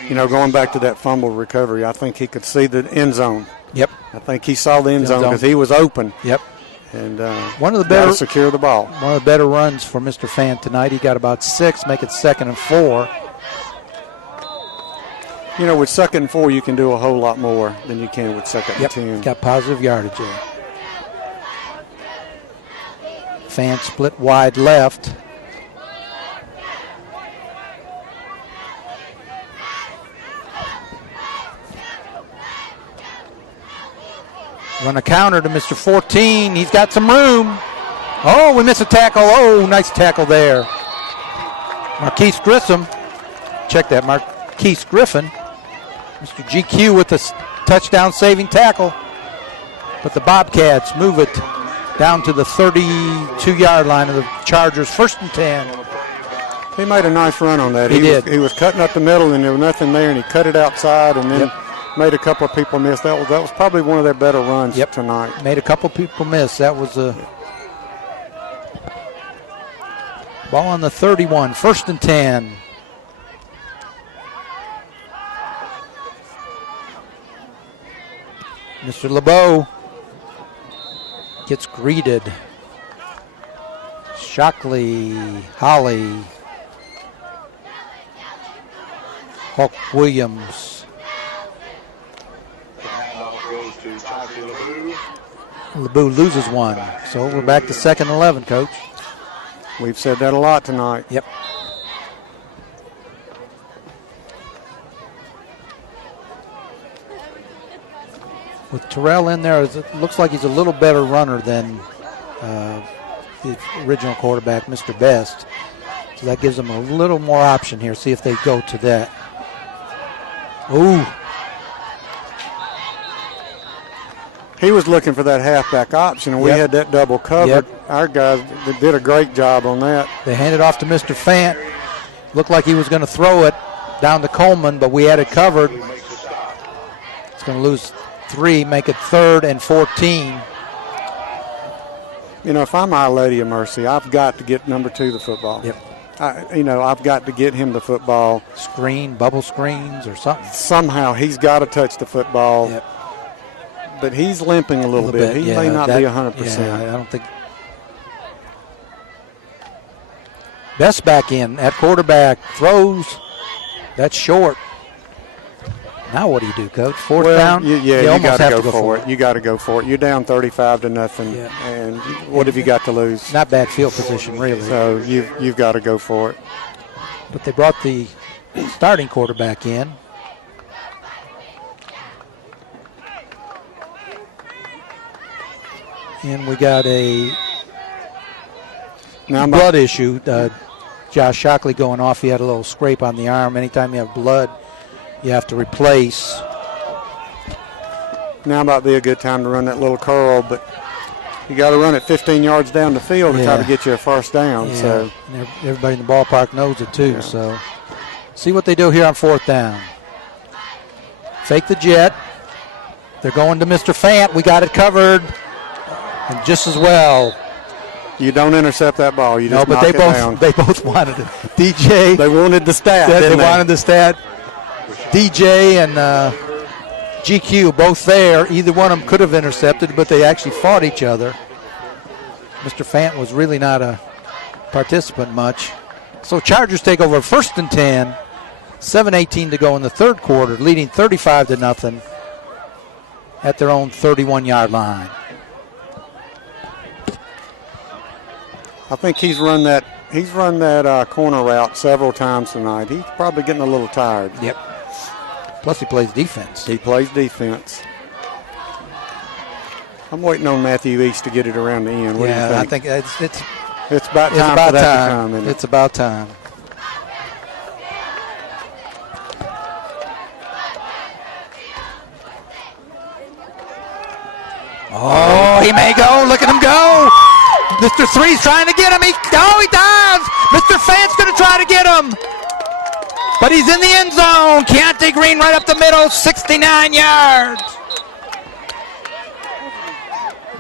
You know, going back to that fumble recovery, I think he could see the end zone. Yep. I think he saw the end zone because he was open. Yep. And one of the better secure the ball. One of the better runs for Mr. Fant tonight. He got about 6, make it 2nd and 4. You know, with 2nd and 4, you can do a whole lot more than you can with 2nd and 10. Got positive yardage there. Fant split wide left. Run a counter to Mr. 14. He's got some room. Oh, we missed a tackle. Oh, nice tackle there. Marquise Grissom. Check that. Marquise Griffin. Mr. GQ with the touchdown saving tackle. But the Bobcats move it down to the 32-yard line of the Chargers. 1st and 10. He made a nice run on that. He did. He was cutting up the middle, and there was nothing there, and he cut it outside, and then made a couple of people miss. That was probably one of their better runs tonight. Made a couple of people miss. That was a ball on the 31. 1st and 10. Mr. LeBeau gets greeted. Shockley, Holly, Hawk Williams. LeBeau loses one. So we're back to 2nd and 11, Coach. We've said that a lot tonight. Yep. With Terrell in there, it looks like he's a little better runner than the original quarterback, Mr. Best. So that gives them a little more option here. See if they go to that. Ooh. He was looking for that halfback option, and we had that double covered. Our guys did a great job on that. They handed off to Mr. Fant. Looked like he was going to throw it down to Coleman, but we had it covered. It's going to lose 3, make it 3rd and 14. You know, if I'm Our Lady of Mercy, I've got to get number 2 the football. Yep. I've got to get him the football. Screen, bubble screens or something. Somehow he's got to touch the football. Yep. But he's limping a little bit. He may not be 100%. Yeah, I don't think. Best back in at quarterback. Throws. That's short. Now what do you do, Coach? 4th down? You got to go for it. You got to go for it. You're down 35-0, and what have you got to lose? Not bad field position, really. So you've got to go for it. But they brought the starting quarterback in. And we got a blood issue. Josh Shockley going off. He had a little scrape on the arm. Anytime you have blood, you have to replace. Now might be a good time to run that little curl, but you got to run it 15 yards down the field to try to get you a first down. Yeah. So and everybody in the ballpark knows it too. Yeah. So see what they do here on 4th down. Fake the jet. They're going to Mr. Fant. We got it covered. And just as well. You don't intercept that ball. You just knock it down. They both wanted it. DJ. They wanted the stat. They wanted the stat. DJ and GQ both there. Either one of them could have intercepted, but they actually fought each other. Mr. Fant was really not a participant much. So Chargers take over 1st and 10 7:18 to go in the third quarter, leading 35-0 at their own 31-yard line. I think he's run that corner route several times tonight. He's probably getting a little tired. Yep. Plus he plays defense. He plays defense. I'm waiting on Matthew East to get it around the end. What do you think? I think it's about time for that to come. Isn't it? It's about time. Oh, he may go. Look at him go. Mr. Three's trying to get him. He does. Mr. Fant's going to try to get him. But he's in the end zone. Keontae Green right up the middle, 69 yards.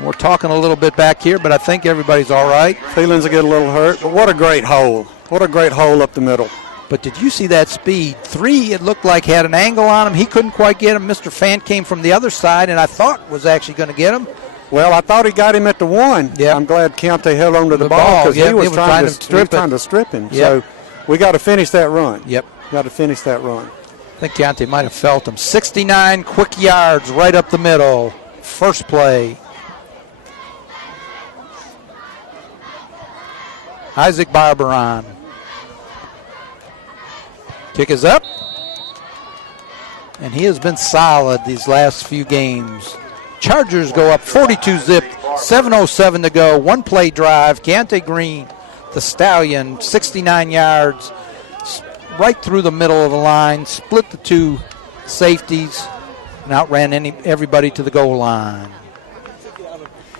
We're talking a little bit back here, but I think everybody's all right. Feelings get a little hurt, but what a great hole. What a great hole up the middle. But did you see that speed? Three, it looked like had an angle on him. He couldn't quite get him. Mr. Fant came from the other side, and I thought was actually going to get him. Well, I thought he got him at the one. Yeah. I'm glad Keontae held on to the ball because he was trying to strip him. Yep. So we got to finish that run. Yep. Got to finish that run. I think Keontae might have felt him. 69 quick yards right up the middle. First play. Isaac Barberon. Kick is up. And he has been solid these last few games. Chargers go up 42-zip, 7:07 to go. One play drive. Keontae Green, the Stallion, 69 yards, right through the middle of the line, split the two safeties, and outran everybody to the goal line.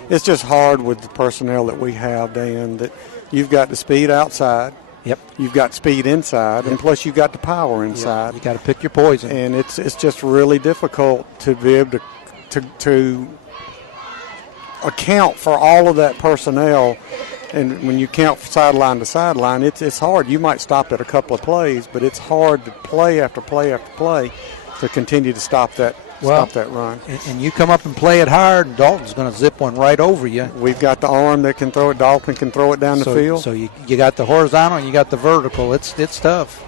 It's just hard with the personnel that we have, Dan, that you've got the speed outside. Yep. You've got speed inside, and plus you've got the power inside. You got to pick your poison. And it's just really difficult to be able to account for all of that personnel. And when you count sideline to sideline, it's hard. You might stop at a couple of plays, but it's hard to play after play after play to continue to stop that run. And you come up and play it hard, and Dalton's going to zip one right over you. We've got the arm that can throw it. Dalton can throw it down the field. So you got the horizontal and you got the vertical. It's tough.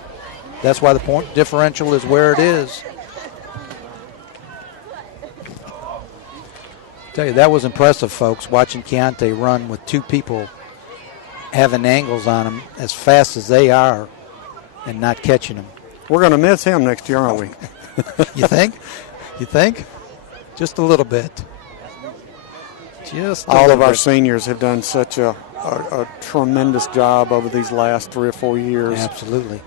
That's why the point differential is where it is. Tell you, that was impressive, folks, watching Keontae run with two people having angles on him as fast as they are and not catching him. We're going to miss him next year, aren't we? You think? You think? Just a little bit. All of our seniors have done such a tremendous job over these last 3 or 4 years. Absolutely.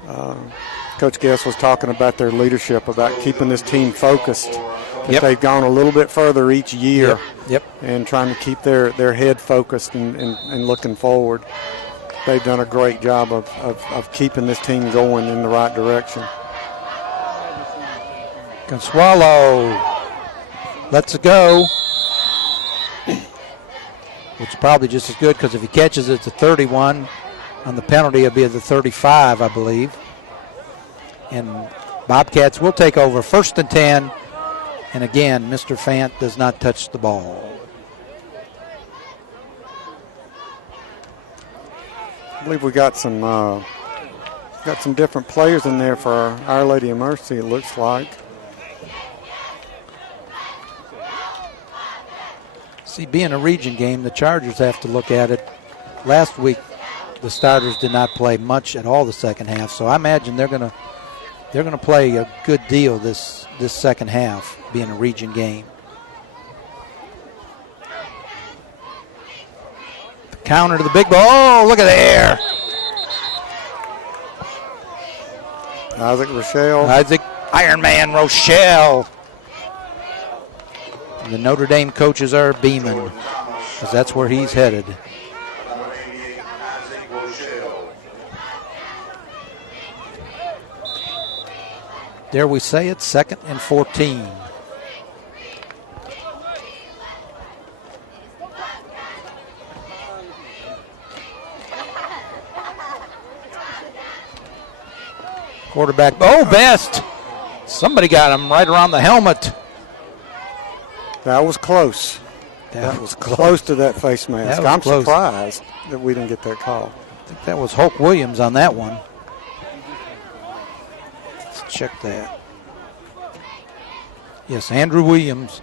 Coach Guess was talking about their leadership, about keeping this team focused. Yep. They've gone a little bit further each year. Yep. And trying to keep their head focused and looking forward. They've done a great job of keeping this team going in the right direction. Consuelo lets it go. Which is probably just as good because if he catches it, it's a 31. On the penalty, it'll be at the 35, I believe. And Bobcats will take over 1st and 10. And again, Mr. Fant does not touch the ball. I believe we got some different players in there for Our Lady of Mercy, it looks like. See, being a region game, the Chargers have to look at it. Last week, the starters did not play much at all the second half, so I imagine they're going to play a good deal this second half, being a region game. The counter to the big ball. Oh, look at there. Isaac Ironman Rochelle. And the Notre Dame coaches are beaming because that's where he's headed. Dare we say it, 2nd and 14. Quarterback, Best. Somebody got him right around the helmet. That was close. That was close to that face mask. I'm close. surprised that we didn't get that call. I think that was Hulk Williams on that one. check that. Yes, Andrew Williams.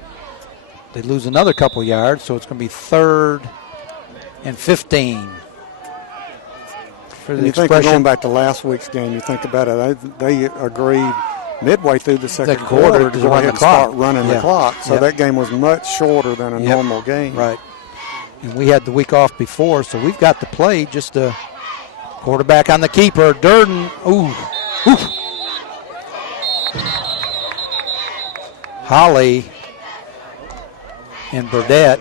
They lose another couple yards, so it's going to be 3rd and 15. For the you think going back to last week's game, you think about it, they agreed midway through the second quarter to go ahead and start running the clock. So that game was much shorter than a normal game. Right. And we had the week off before, so we've got to play just a quarterback on the keeper. Durden. Ooh. Holly and Burdette.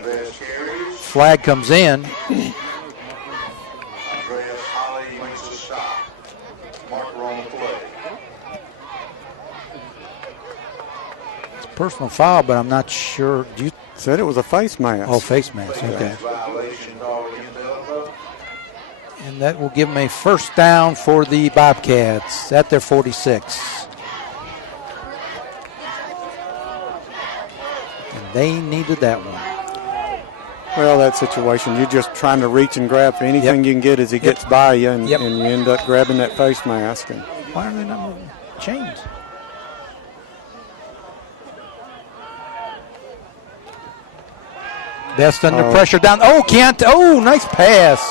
Flag comes in. It's a personal foul, but I'm not sure. You said it was a face mask. Oh, face mask. Okay. And that will give them a first down for the Bobcats at their 46. And they needed that one. Well, that situation, you're just trying to reach and grab for anything you can get as he gets by you, and you end up grabbing that face mask. And why are they not moving? Chains. Best under pressure down. Oh, can't. Oh, nice pass.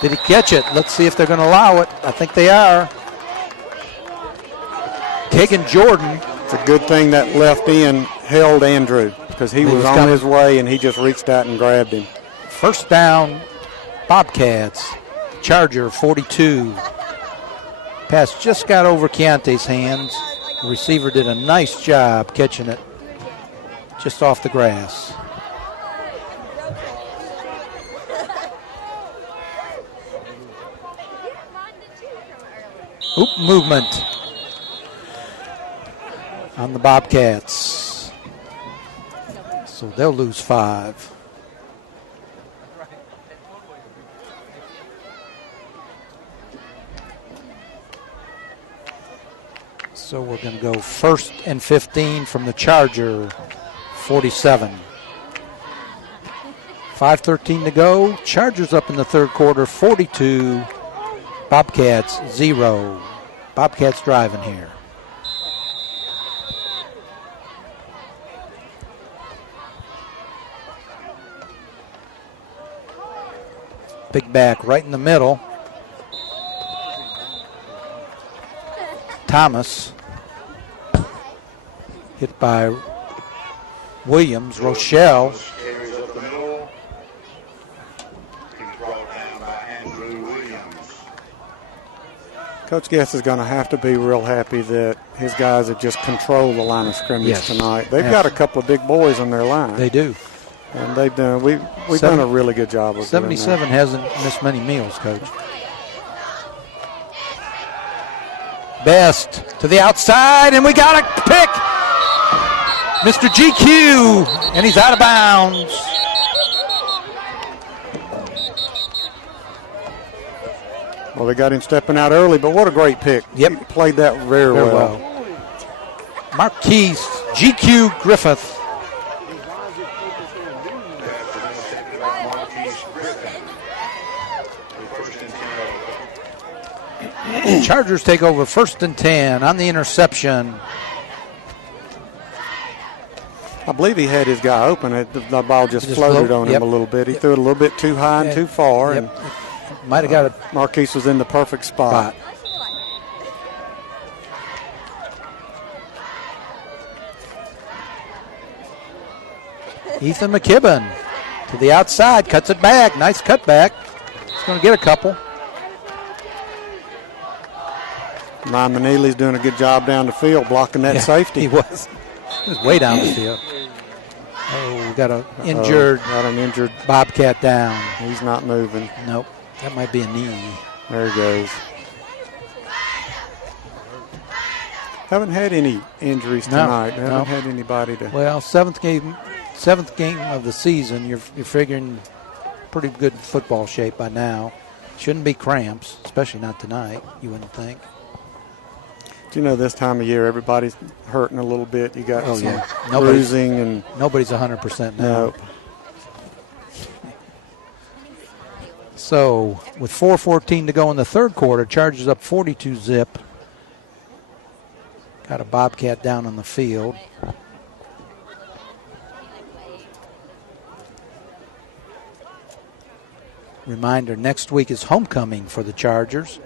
Did he catch it? Let's see if they're going to allow it. I think they are. Kagan Jordan. It's a good thing that left end held Andrew because he was on his way and he just reached out and grabbed him. First down, Bobcats. Charger 42. Pass just got over Keontae's hands. The receiver did a nice job catching it just off the grass. Oop, movement on the Bobcats. So they'll lose 5. So we're going to go 1st and 15 from the Charger 47. 5:13 to go. Chargers up in the third quarter, 42. Bobcats 0. Bobcats driving here. Big back right in the middle. Thomas hit by Williams. Rochelle. Coach Guess is going to have to be real happy that his guys have just controlled the line of scrimmage tonight. They've got a couple of big boys on their line. They do. And they've done. We've done a really good job of 77 hasn't missed many meals, Coach. Best to the outside, and we got a pick. Mr. GQ, and he's out of bounds. Well, they got him stepping out early, but what a great pick. Yep. He played that very well. Marquise GQ Griffith. Chargers take over 1st and 10 on the interception. I believe he had his guy open. The ball just floated on him a little bit. He threw it a little bit too high and too far. And might have got it. Marquise was in the perfect spot. Ethan McKibben to the outside, cuts it back. Nice cutback. He's going to get a couple. Ryan Manili's doing a good job down the field blocking that safety. He was. He was way down the field. Oh, we got an injured Bobcat down. He's not moving. Nope. That might be a knee. There he goes. Haven't had any injuries tonight. Haven't had anybody to. Well, seventh game of the season. You're figuring pretty good football shape by now. Shouldn't be cramps, especially not tonight. You wouldn't think. You know, this time of year, everybody's hurting a little bit. You got some bruising and nobody's 100% now. Nope. So with 4:14 to go in the third quarter, Chargers up 42-zip. Got a Bobcat down on the field. Reminder, next week is homecoming for the Chargers.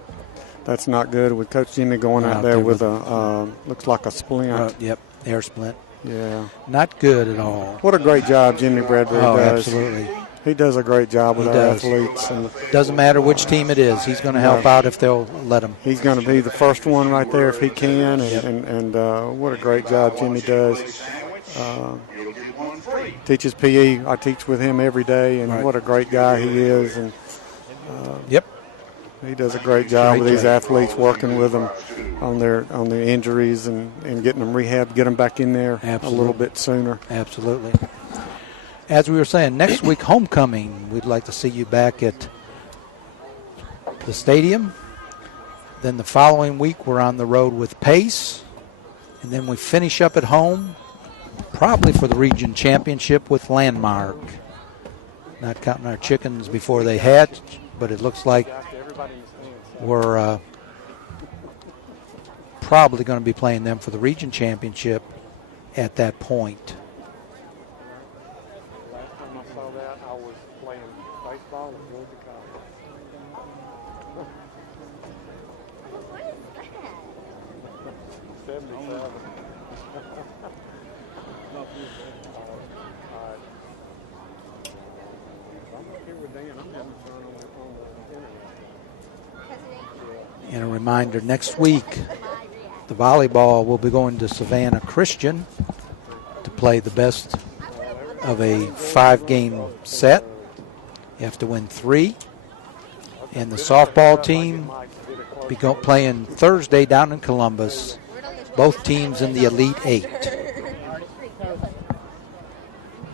That's not good with Coach Jimmy going out there with a, looks like a splint. Yep, air splint. Yeah. Not good at all. What a great job Jimmy Bradbury does. Absolutely. He does a great job with our athletes. And doesn't matter which team it is. He's going to help out if they'll let him. He's going to be the first one right there if he can. And what a great job Jimmy does. Teaches PE. I teach with him every day, and what a great guy he is. And he does a great job with these athletes, working with them on their injuries and getting them rehab, get them back in there a little bit sooner. Absolutely. As we were saying, next week homecoming, we'd like to see you back at the stadium. Then the following week we're on the road with Pace, and then we finish up at home, probably for the region championship with Landmark. Not counting our chickens before they hatch, but it looks like we're probably going to be playing them for the region championship at that point. Last time I saw that, I was playing baseball at Georgia College. What is that? 77. And a reminder, next week, the volleyball will be going to Savannah Christian to play the best of a 5-game set. You have to win 3. And the softball team be playing Thursday down in Columbus. Both teams in the Elite 8.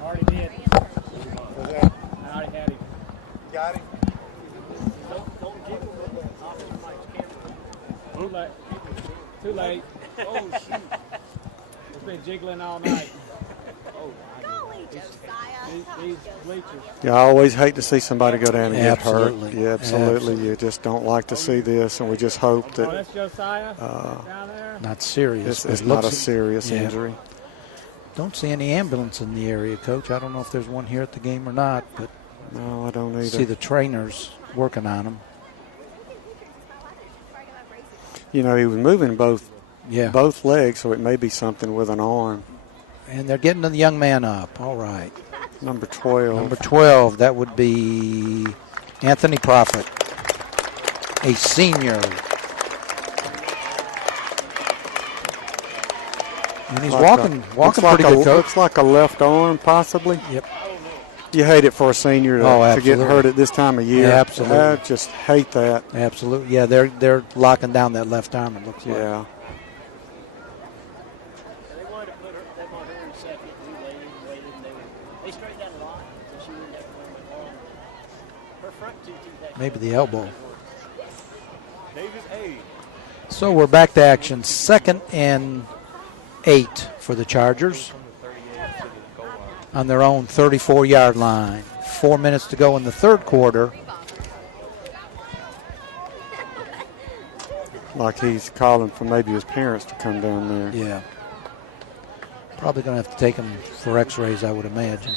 Already did. I already had him. Got him. Don't jiggle off the camera. Too late. Too late. Oh, shoot. It's been jiggling all night. These bleachers. Yeah, I always hate to see somebody go down and get hurt. Absolutely. Yeah, absolutely. You just don't like to see this, and we just hope that That's Josiah down there. Not serious. it's not a serious injury. Don't see any ambulance in the area, Coach. I don't know if there's one here at the game or not, but no, I don't either. See the trainers working on him. You know, he was moving both legs, so it may be something with an arm. And they're getting the young man up. All right. Number 12. Number 12, that would be Anthony Prophet, a senior. And he's walking pretty good, Coach. Looks like a left arm, possibly. Yep. You hate it for a senior to get hurt at this time of year. Yeah, absolutely. I just hate that. Absolutely. Yeah, they're locking down that left arm, it looks like. Yeah. They wanted to put her in second. We waited, and they straightened out a lot, so she wouldn't have to run her front two back. Maybe the elbow. Davis A. So we're back to action. 2nd and 8 for the Chargers on their own 34-yard line. 4 minutes to go in the third quarter. Like he's calling for maybe his parents to come down there. Yeah. Probably going to have to take him for x-rays, I would imagine.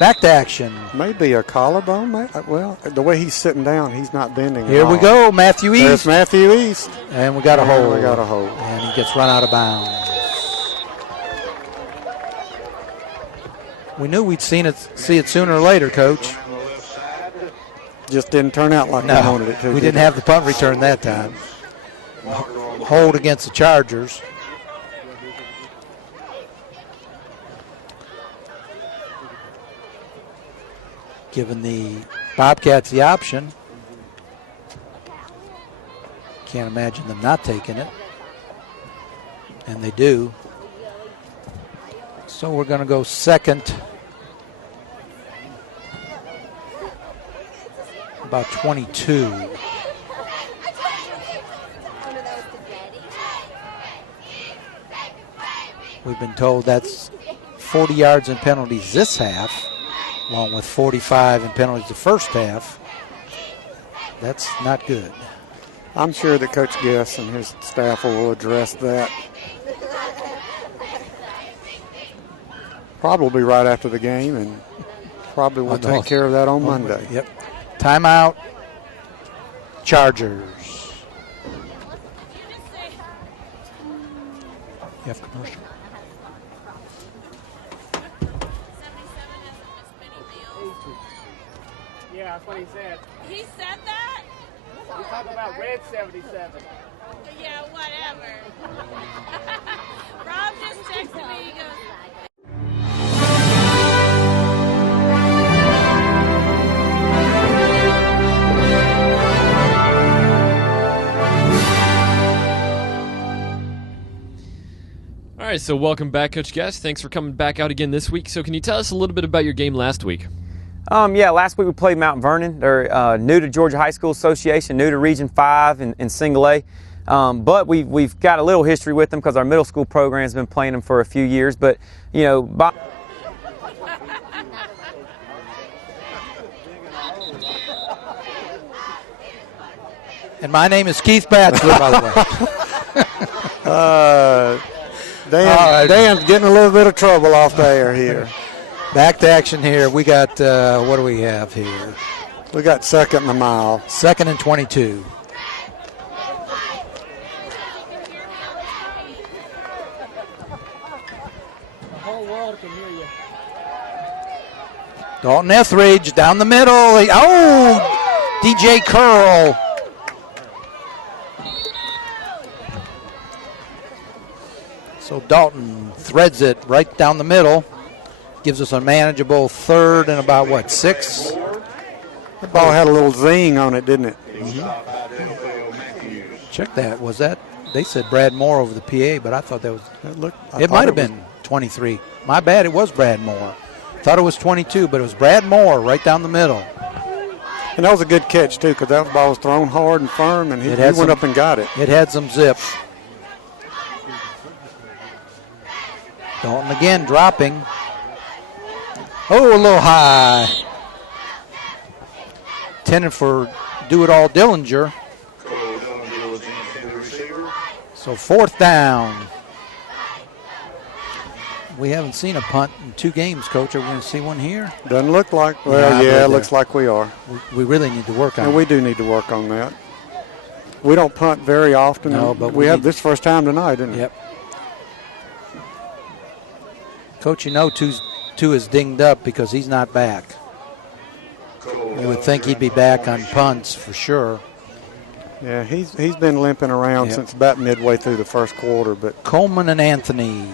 Back to action. Maybe a collarbone. Well, the way he's sitting down, he's not bending. Here we go, Matthew East. There's Matthew East. And we got a hold. We got a hold. And he gets run out of bounds. We knew we'd see it sooner or later, Coach. Just didn't turn out like we wanted it to. We didn't have the punt return that time. Hold against the Chargers. Giving the Bobcats the option. Can't imagine them not taking it. And they do. So we're going to go 2nd. About 22. We've been told that's 40 yards in penalties this half, along with 45 in penalties the first half. That's not good. I'm sure that Coach Guess and his staff will address that probably right after the game, and probably will take care of that on Monday. Yep. Timeout. Chargers. You have commercial. Yeah, that's what he said. He said that? He's talking about red 77. Yeah, whatever. Rob just texted me. He goes, All right, so welcome back, Coach Guest. Thanks for coming back out again this week. So can you tell us a little bit about your game last week? Yeah, last week we played Mount Vernon. They're new to Georgia High School Association, new to Region 5 in Single A. But we've got a little history with them because our middle school program has been playing them for a few years. But, you know, And my name is Keith Batchelor, by the way. Dan's getting a little bit of trouble off the air here. Back to action here. We got, what do we have here? We got 2nd and a mile. 2nd and 22. The whole world can hear you. Dalton Etheridge down the middle. Oh, DJ Curl. So Dalton threads it right down the middle. Gives us a manageable 3rd and about, what, 6? The ball had a little zing on it, didn't it? Check that. Was that? They said Brad Moore over the PA, but I thought that was. It might have been 23. My bad. It was Brad Moore. Thought it was 22, but it was Brad Moore right down the middle. And that was a good catch, too, because that ball was thrown hard and firm, and he went up and got it. It had some zip. Dalton again dropping. Oh, a little high. Intended for do-it-all Dillinger. So 4th down. We haven't seen a punt in 2 games, Coach. Are we going to see one here? Doesn't look like. Well, yeah, it looks like we are. We really need to work on it. And we do need to work on that. We don't punt very often. No, but we have this first time tonight, didn't it? Yep. Coach, you know two is dinged up because he's not back. You would think he'd be back on punts for sure. Yeah, he's been limping around since about midway through the first quarter. But Coleman and Anthony.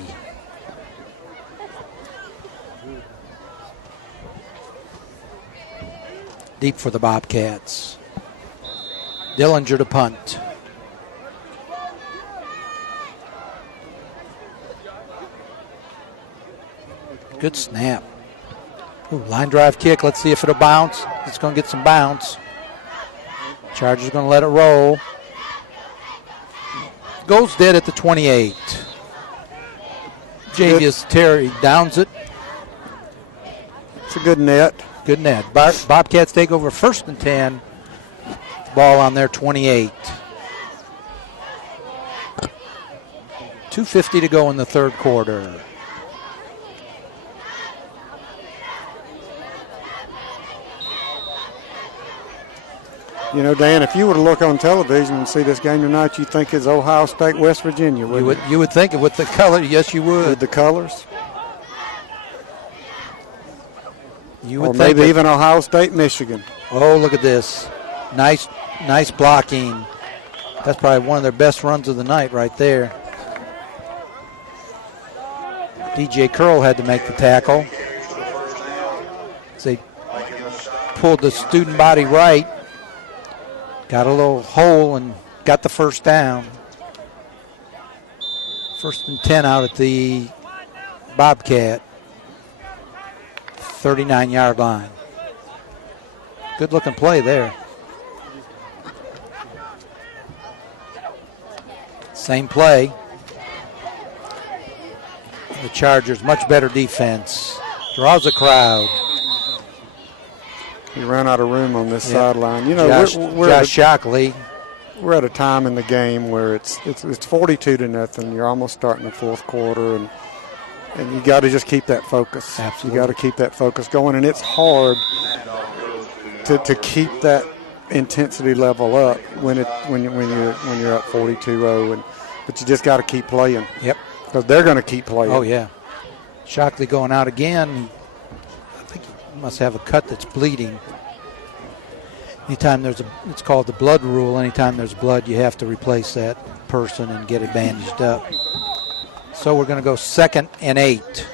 Deep for the Bobcats. Dillinger to punt. Good snap. Ooh, line drive kick. Let's see if it'll bounce. It's going to get some bounce. Chargers going to let it roll. Goes dead at the 28. Javius Terry downs it. It's a good net. Good net. Bobcats take over 1st and 10. Ball on their 28. 2:50 to go in the 3rd quarter. You know, Dan, if you were to look on television and see this game tonight, you'd think it's Ohio State, West Virginia, wouldn't you would think it with the color. Yes, you would. With the colors. You would or think maybe even Ohio State, Michigan. Oh, look at this. Nice blocking. That's probably one of their best runs of the night right there. DJ Curl had to make the tackle. They pulled the student body right. Got a little hole and got the 1st down. 1st and 10 out at the Bobcat 39-yard line. Good looking play there. Same play. The Chargers, much better defense. Draws a crowd. He ran out of room on this sideline. You know, Josh Shockley we're at a time in the game where it's 42-0. You're almost starting the fourth quarter, and you got to just keep that focus. Absolutely. You got to keep that focus going, and it's hard to keep that intensity level up when you're up 42-0, but you just got to keep playing. Yep. Because they're going to keep playing. Oh yeah. Shockley going out again. I think he must have a cut that's bleeding. Anytime it's called the blood rule. Anytime there's blood, you have to replace that person and get it bandaged up. So we're going to go 2nd and 8.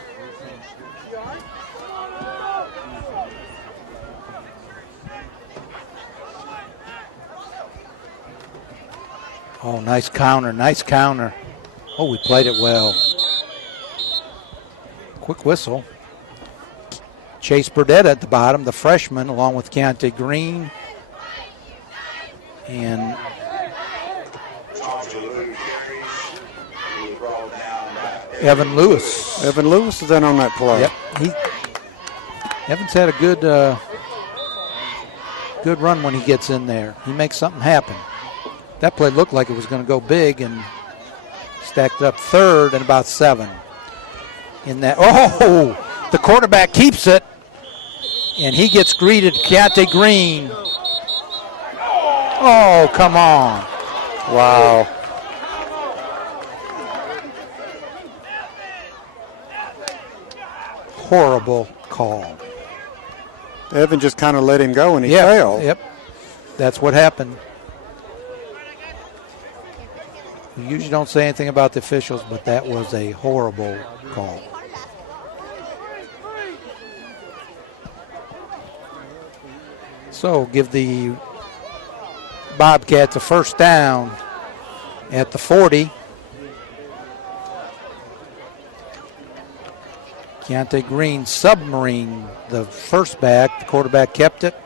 Oh, nice counter, nice counter. Oh, we played it well. Quick whistle. Chase Burdett at the bottom, the freshman, along with Keontae Green. And Evan Lewis. Evan Lewis is in on that play. Yep. Evan's had a good run when he gets in there. He makes something happen. That play looked like it was going to go big and stacked up 3rd and about 7. In that, the quarterback keeps it, and he gets greeted. Keontae Green. Oh, come on. Wow. Horrible call. Evan just kind of let him go, and he fell. Yep. That's what happened. We usually don't say anything about the officials, but that was a horrible call. So give the Bobcats a first down at the 40. Keontae Green submarine the first back. The quarterback kept it.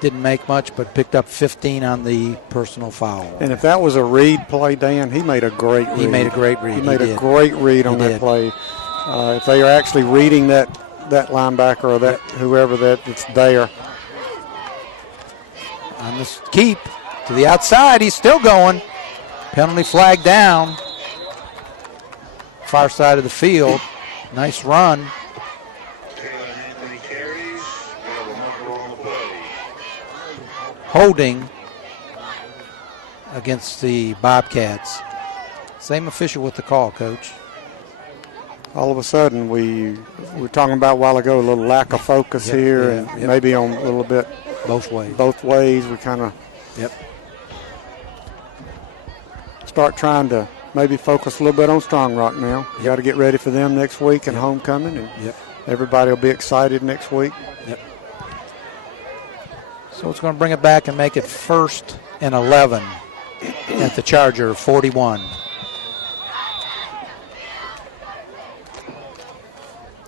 Didn't make much, but picked up 15 on the personal foul. And if that was a read play, Dan, he made a great read. He made a great read. He made a great read on that play. If they are actually reading that linebacker or that whoever that's there. On the keep to the outside, he's still going. Penalty flag down. Far side of the field. Nice run. Holding against the Bobcats. Same official with the call, Coach. All of a sudden, we were talking about a while ago, a little lack of focus here, and maybe on a little bit both ways. Both ways, we kind of start trying to maybe focus a little bit on Strong Rock now. You got to get ready for them next week and homecoming, and everybody will be excited next week. So it's going to bring it back and make it 1st and 11 at the Charger 41.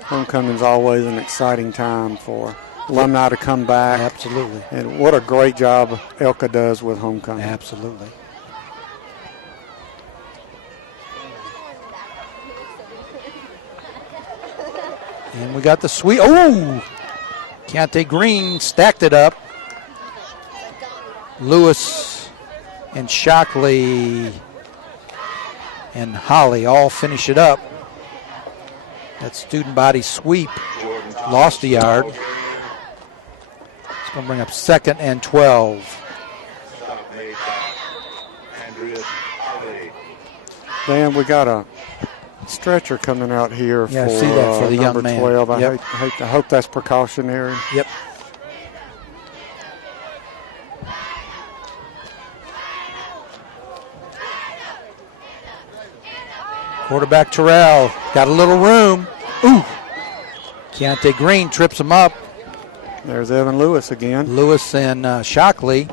Homecoming's always an exciting time for alumni to come back. Absolutely. And what a great job ELCA does with homecoming. Absolutely. And we got the sweep. Oh! Keontae Green stacked it up. Lewis and Shockley and Holly all finish it up. That student body sweep lost a yard. It's going to bring up 2nd and 12. Dan, we got a stretcher coming out here for, I see that for the number young man. 12. I hope that's precautionary. Yep. Quarterback Terrell got a little room. Ooh. Keontae Green trips him up. There's Evan Lewis again. Lewis and Shockley.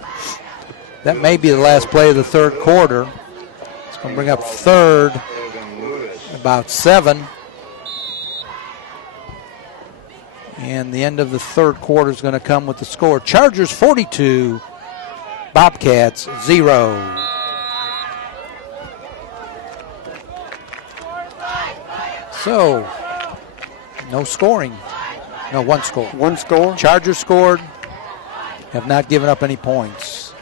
That may be the last play of the 3rd quarter. It's going to bring up 3rd, about 7. And the end of the 3rd quarter is going to come with the score. Chargers 42, Bobcats 0. So, no scoring. No, one score. One score. Chargers scored, have not given up any points.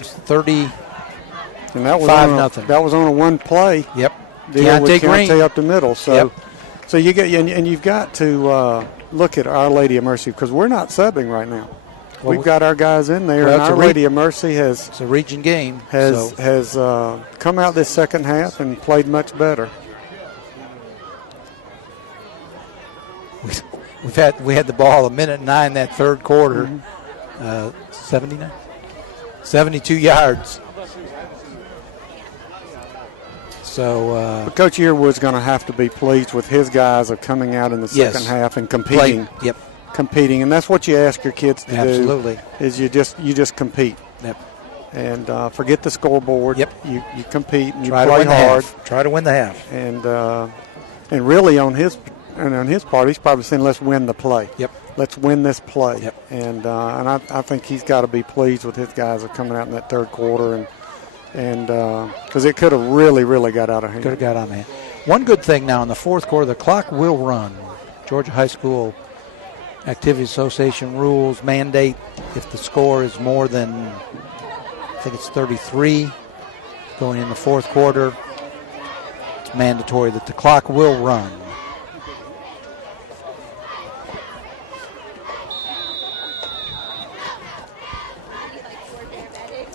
It's 30. And that was 5-0. That was on a one play. Yep. Deal with Keontae Green Keontae up the middle. So, Yep. so you get and you've got to look at Our Lady of Mercy because we're not subbing right now. Well, We've got our guys in there, well, and it's Our a Lady of Mercy it's a region game. has come out this second half and played much better. We had the ball a minute 9 that third quarter. 72 yards. So But Coach Yearwood's going to have to be pleased with his guys of coming out in the second half and competing. Yep. Competing, and that's what you ask your kids to Absolutely. do. Is you just compete. Yep. And forget the scoreboard. Yep. You compete and you Try to play win the hard. half. Try to win the half. And really on his part, he's probably saying, let's win the play. Yep. Let's win this play. Yep. And I think he's got to be pleased with his guys of coming out in that third quarter and because it could have really got out of hand. Could have got on hand. One good thing now in the fourth quarter, the clock will run. Georgia High School Activity Association rules mandate if the score is more than, I think it's 33 going in the fourth quarter, it's mandatory that the clock will run.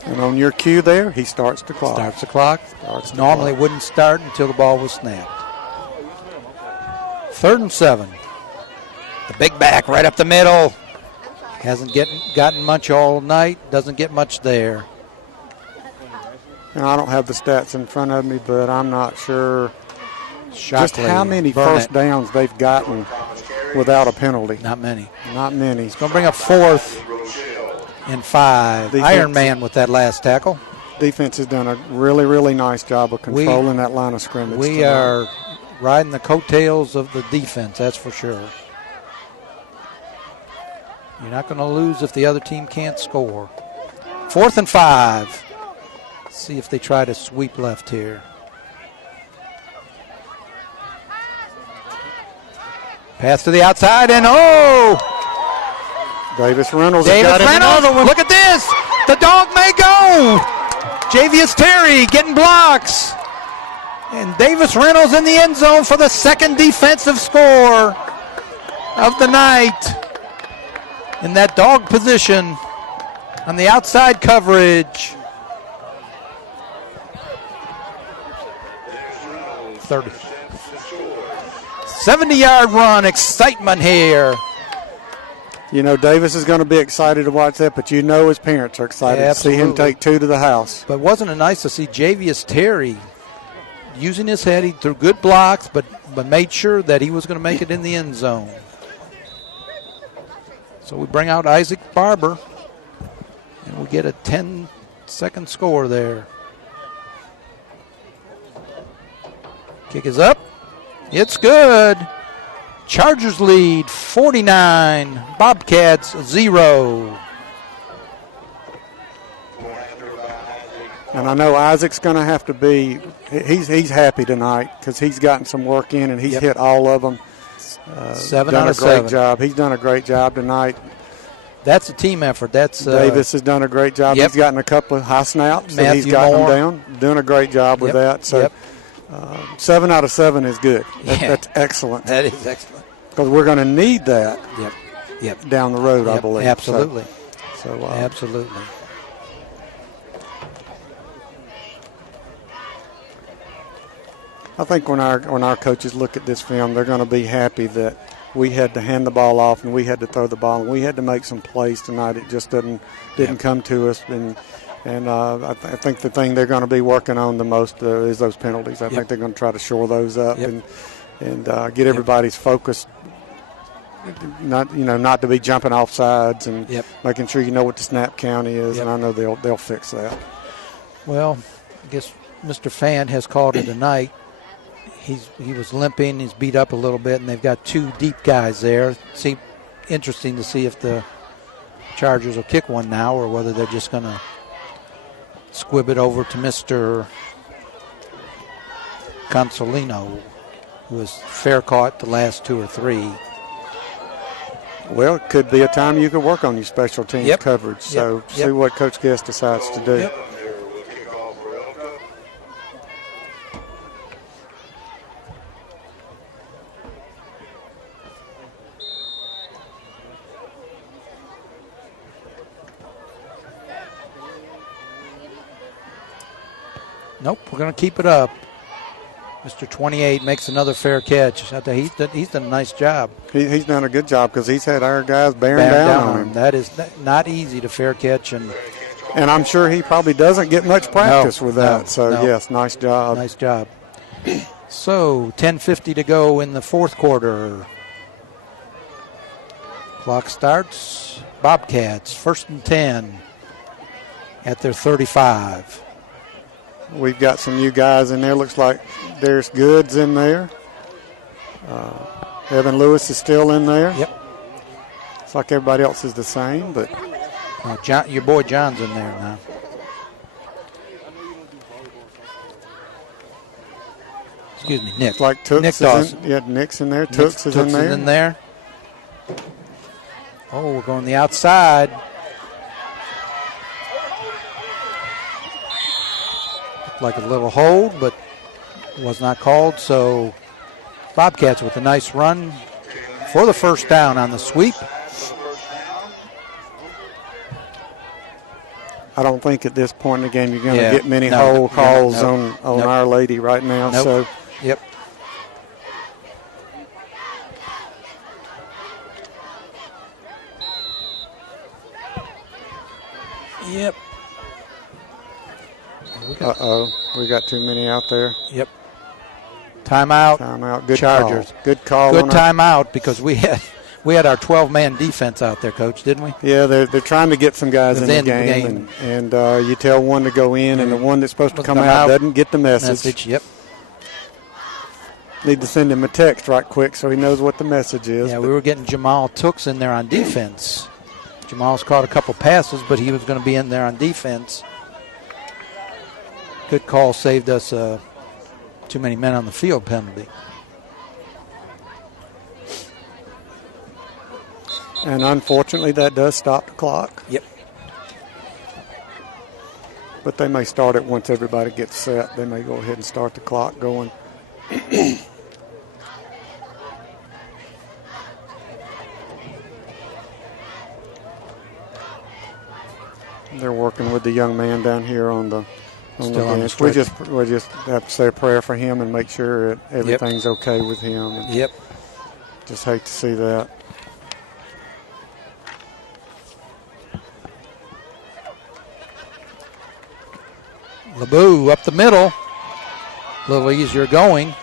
And on your cue there, he starts the clock. Starts the clock. Normally wouldn't start until the ball was snapped. 3rd and 7. The big back right up the middle. Hasn't gotten much all night. Doesn't get much there. And I don't have the stats in front of me, but I'm not sure just Shockley, how many first downs they've gotten without a penalty. Not many. Not many. It's going to bring up 4th and 5. Iron Man with that last tackle. Defense has done a really nice job of controlling that line of scrimmage. We are riding the coattails of the defense, that's for sure. You're not going to lose if the other team can't score. 4th and 5. See if they try to sweep left here. Pass to the outside, and Davis Reynolds. Look at this. The dog may go. Javius Terry getting blocks. And Davis Reynolds in the end zone for the second defensive score of the night. In that dog position on the outside coverage. 30. 70-yard run, excitement here. You know, Davis is going to be excited to watch that, but you know his parents are excited to see him take 2 to the house. But wasn't it nice to see Javius Terry using his head? He threw good blocks, but made sure that he was going to make it in the end zone. So we bring out Isaac Barber, and we get a 10-second score there. Kick is up. It's good. Chargers lead 49, Bobcats 0. And I know Isaac's going to have to be, he's happy tonight because he's gotten some work in and he's hit all of them. 7 done out a of great 7. job. He's done a great job tonight. That's a team effort. That's Davis has done a great job. Yep. He's gotten a couple of high snaps. Matthew And he's gotten Moore. them down. Doing a great job with that. So 7 out of 7 is good. That's excellent. That is excellent. Because we're going to need that Yep. down the road, I believe. Absolutely. So absolutely. I think when our coaches look at this film, they're going to be happy that we had to hand the ball off and we had to throw the ball and we had to make some plays tonight. It just didn't come to us. And I think the thing they're going to be working on the most is those penalties. I think they're going to try to shore those up and get everybody's focus. Not to be jumping off sides and making sure you know what the snap count is. And I know they'll fix that. Well, I guess Mr. Fan has called it a night. He was limping. He's beat up a little bit, and they've got 2 deep guys there. Seems interesting to see if the Chargers will kick one now or whether they're just going to squib it over to Mr. Consolino, who was fair caught the last 2 or 3. Well, it could be a time you could work on your special teams coverage. So see what Coach Guest decides to do. Nope, we're going to keep it up. Mr. 28 makes another fair catch. He's done a nice job. He's done a good job because he's had our guys bearing down on him. That is not easy to fair catch. And I'm sure he probably doesn't get much practice with that. So, yes, nice job. Nice job. So, 10:50 to go in the fourth quarter. Clock starts. Bobcats, 1st and 10 at their 35. We've got some new guys in there. Looks like there's Goods in there. Evan Lewis is still in there. Yep. It's like everybody else is the same, but your boy John's in there now. Excuse me, Nick. It's like Tooks Nick Dawson. Nick's in there. Tooks is in there. In there. Oh, we're going the outside. Like a little hold, but was not called. So Bobcats with a nice run for the first down on the sweep. I don't think at this point in the game you're going to get many hold calls on Our Lady right now. Nope. So yep. Yep. Uh-oh, we got too many out there. Yep. Timeout. Timeout. Good Chargers. Call. Good call. Good timeout because we had our 12-man defense out there, Coach, didn't we? Yeah, they're trying to get some guys in the game. And you tell one to go in, and the one that's supposed to come out doesn't get the message. Yep. Need to send him a text right quick so he knows what the message is. Yeah, we were getting Jamal Tooks in there on defense. Jamal's caught a couple passes, but he was going to be in there on defense. Good call, saved us too many men on the field penalty. And unfortunately, that does stop the clock. Yep. But they may start it once everybody gets set. They may go ahead and start the clock going. They're working with the young man down here on the bench. We just have to say a prayer for him and make sure that everything's okay with him. Yep. Just hate to see that. LeBou up the middle. A little easier going.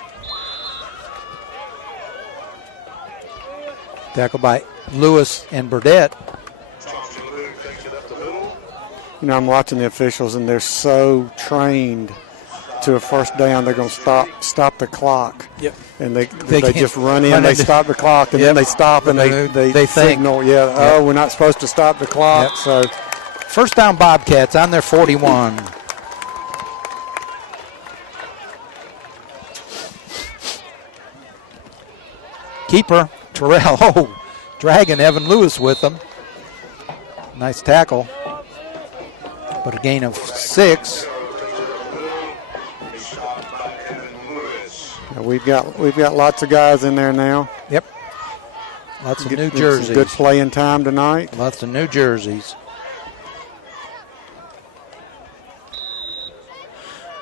Tackled by Lewis and Burdette. You know, I'm watching the officials, and they're so trained to a first down. They're going to stop the clock. Yep. And they just run in. They stop the clock, and then they stop, and they signal. Yep. Oh, we're not supposed to stop the clock. Yep. So, first down, Bobcats on their 41. Keeper Terrell. Oh, dragging Evan Lewis with them. Nice tackle. But a gain of 6. We've got lots of guys in there now. Yep. Lots of new jerseys. Good playing time tonight. Lots of new jerseys.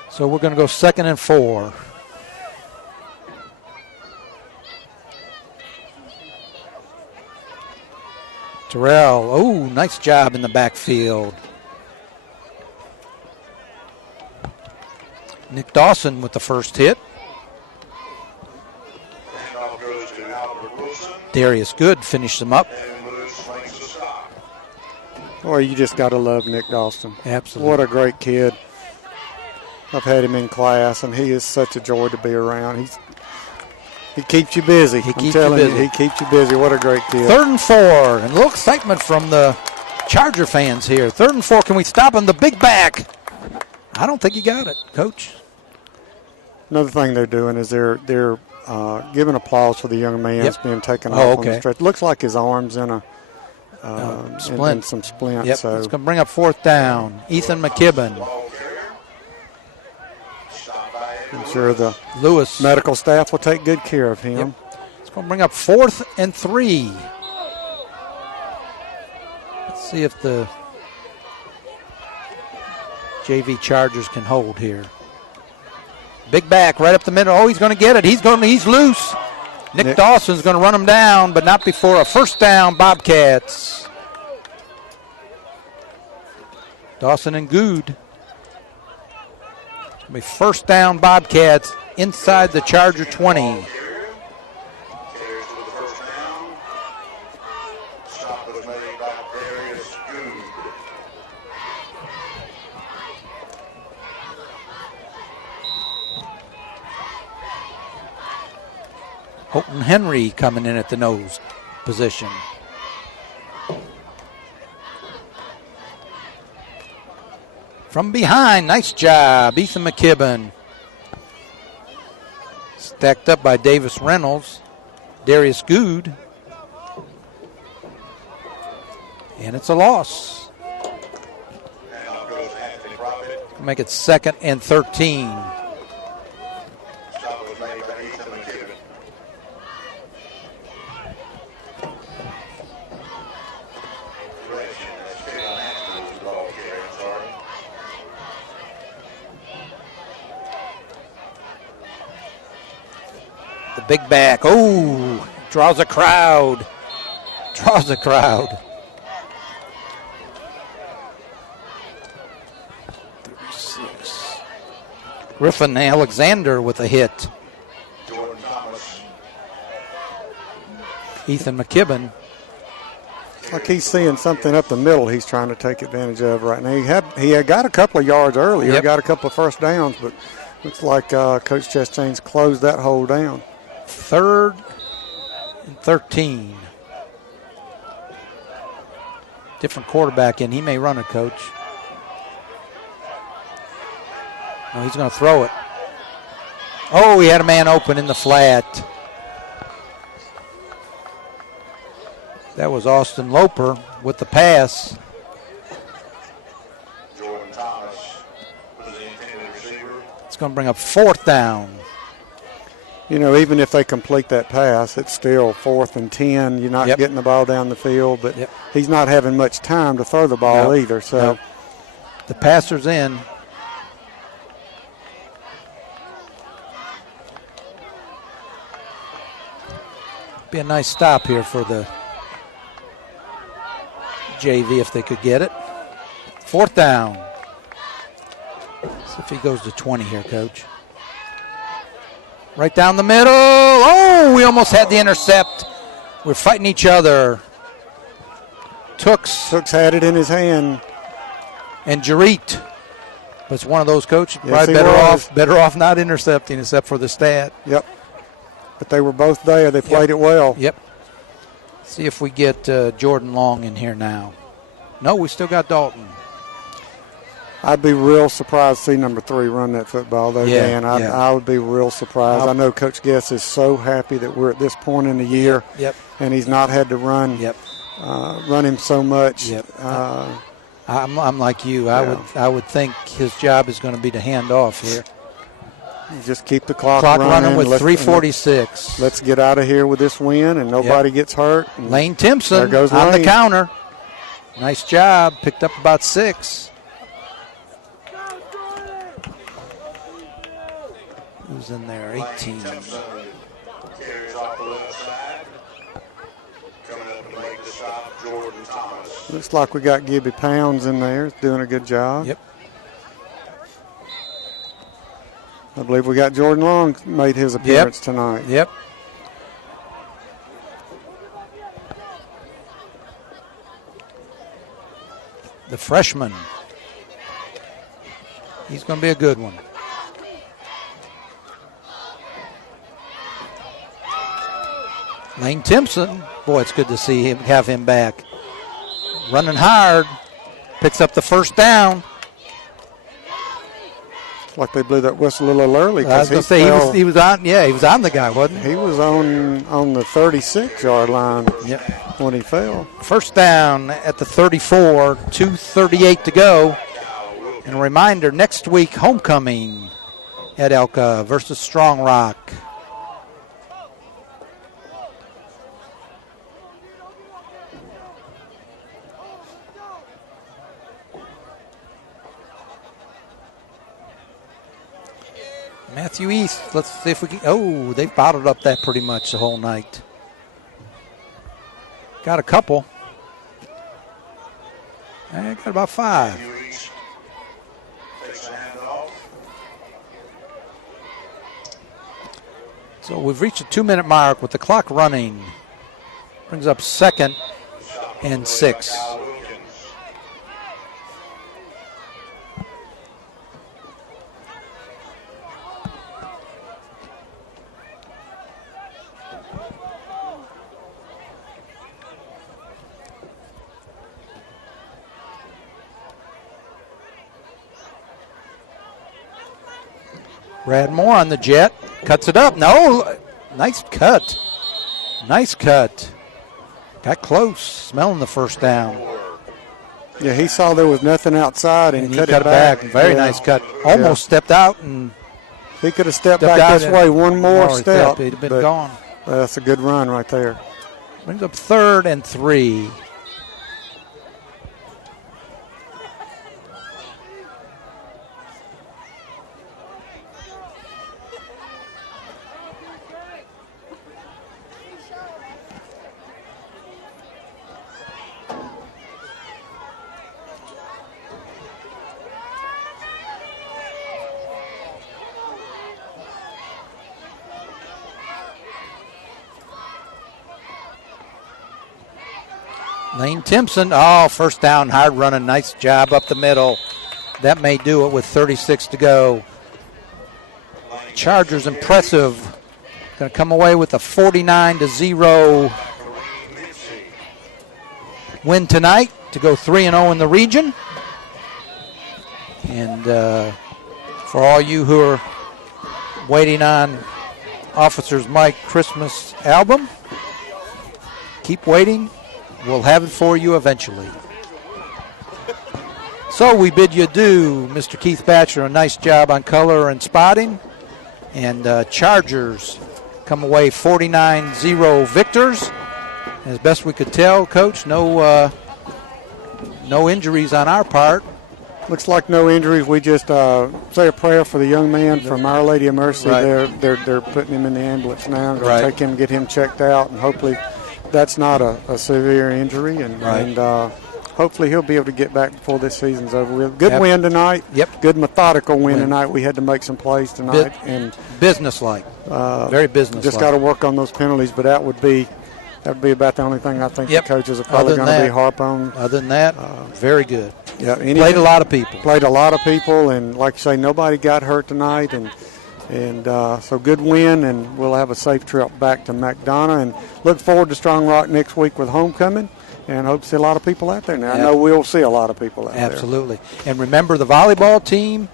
So we're going to go 2nd and 4. Terrell. Oh, nice job in the backfield. Nick Dawson with the first hit. Darius Good finished them up. Boy, you just got to love Nick Dawson. Absolutely. What a great kid. I've had him in class, and he is such a joy to be around. He keeps you busy. He keeps you busy. What a great kid. 3rd and 4, and a little excitement from the Charger fans here. 3rd and 4, can we stop him? The big back. I don't think he got it, Coach. Another thing they're doing is they're giving applause for the young man that's being taken off on the stretch. Looks like his arm's in a splint. in some splint. Yep. So It's going to bring up 4th down. Ethan McKibben. I'm sure the Lewis medical staff will take good care of him. Yep. It's going to bring up 4th and 3. Let's see if the JV Chargers can hold here. Big back right up the middle. Oh, he's going to get it. He's loose. Nick Dawson's going to run him down, but not before a 1st down, Bobcats. Dawson and Good. It's going to be 1st down, Bobcats inside the Charger 20. Houghton Henry coming in at the nose position. From behind, nice job, Ethan McKibben. Stacked up by Davis Reynolds, Darius Good. And it's a loss. Make it 2nd and 13. The big back. Oh, draws a crowd. Draws a crowd. 36. Griffin Alexander with a hit. Ethan McKibben. Like he's seeing something up the middle he's trying to take advantage of right now. He had got a couple of yards earlier, got a couple of 1st downs, but looks like Coach Chastain's closed that hole down. 3rd and 13. Different quarterback in. He may run it, Coach. No, he's going to throw it. Oh, he had a man open in the flat. That was Austin Loper with the pass. Jordan Thomas was the intended receiver. It's going to bring up 4th down. You know, even if they complete that pass, it's still 4th and 10. You're not getting the ball down the field, but he's not having much time to throw the ball either. So the passer's in. Be a nice stop here for the JV if they could get it. 4th down. See if he goes to 20 here, Coach. Right down the middle. Oh, we almost had the intercept. We're fighting each other. Tooks had it in his hand. And Jarit. But it's one of those, Coach. Yes, probably better off not intercepting except for the stat. Yep. But they were both there. They played it well. Yep. See if we get Jordan Long in here now. No, we still got Dalton. I'd be real surprised to see number 3 run that football, though, Dan. I would be real surprised. I know Coach Guess is so happy that we're at this point in the year, and he's not had to run him so much. I'm like you. I would think his job is going to be to hand off here. Just keep the clock running with 3:46. Let's get out of here with this win, and nobody gets hurt. Lane Timpson on the counter. Nice job. Picked up about 6. Who's in there? 18. Carries off the left side. Coming up to make the stop, Jordan Thomas. Looks like we got Gibby Pounds in there. Doing a good job. Yep. I believe we got Jordan Long made his appearance tonight. Yep. The freshman. He's going to be a good one. Lane Timpson. Boy, it's good to see him, have him back. Running hard. Picks up the 1st down. Like they blew that whistle a little early. I was going to say he was on. Yeah, he was on the guy, wasn't he? He was on the 36-yard line when he fell. First down at the 34, 2:38 to go. And a reminder: next week, homecoming at ELCA versus Strong Rock. Matthew East, let's see if we can. Oh, they've bottled up that pretty much the whole night. Got a couple. I got about 5. So we've reached a 2-minute mark with the clock running. Brings up 2nd and 6. Brad Moore on the jet. Cuts it up. No. Nice cut. Nice cut. Got close. Smelling the first down. Yeah, he saw there was nothing outside and he cut it back. Very nice cut. Almost stepped out. And he could have stepped back this way one more step. He'd have been gone. That's a good run right there. Brings up 3rd and 3. Lane Timpson, first down, hard running, nice job up the middle. That may do it with 36 to go. Chargers impressive. Going to come away with a 49-0 win tonight to go 3-0 in the region. And for all you who are waiting on Officers Mike Christmas album, keep waiting. We'll have it for you eventually. So we bid you adieu, Mr. Keith Batcher. A nice job on color and spotting. And Chargers come away 49-0 victors. As best we could tell, Coach, no injuries on our part. Looks like no injuries. We just say a prayer for the young man from Our Lady of Mercy. Right. They're putting him in the ambulance now. They'll Right. take him, get him checked out, and hopefully that's not a severe injury. And hopefully he'll be able to get back before this season's over with. Good win tonight. Yep. Good methodical win tonight. We had to make some plays tonight. And businesslike. Very businesslike. Just got to work on those penalties, but that would be about the only thing I think the coaches are probably going to be harp on. Other than that, very good. Yeah, played a lot of people. Played a lot of people, and like you say, nobody got hurt tonight, and so good win, and we'll have a safe trip back to McDonough, and look forward to Strong Rock next week with homecoming, and hope to see a lot of people out there. Now, I know we'll see a lot of people out there. Absolutely. And remember, the volleyball team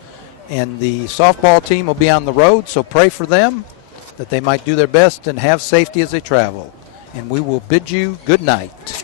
and the softball team will be on the road, so pray for them that they might do their best and have safety as they travel. And we will bid you good night.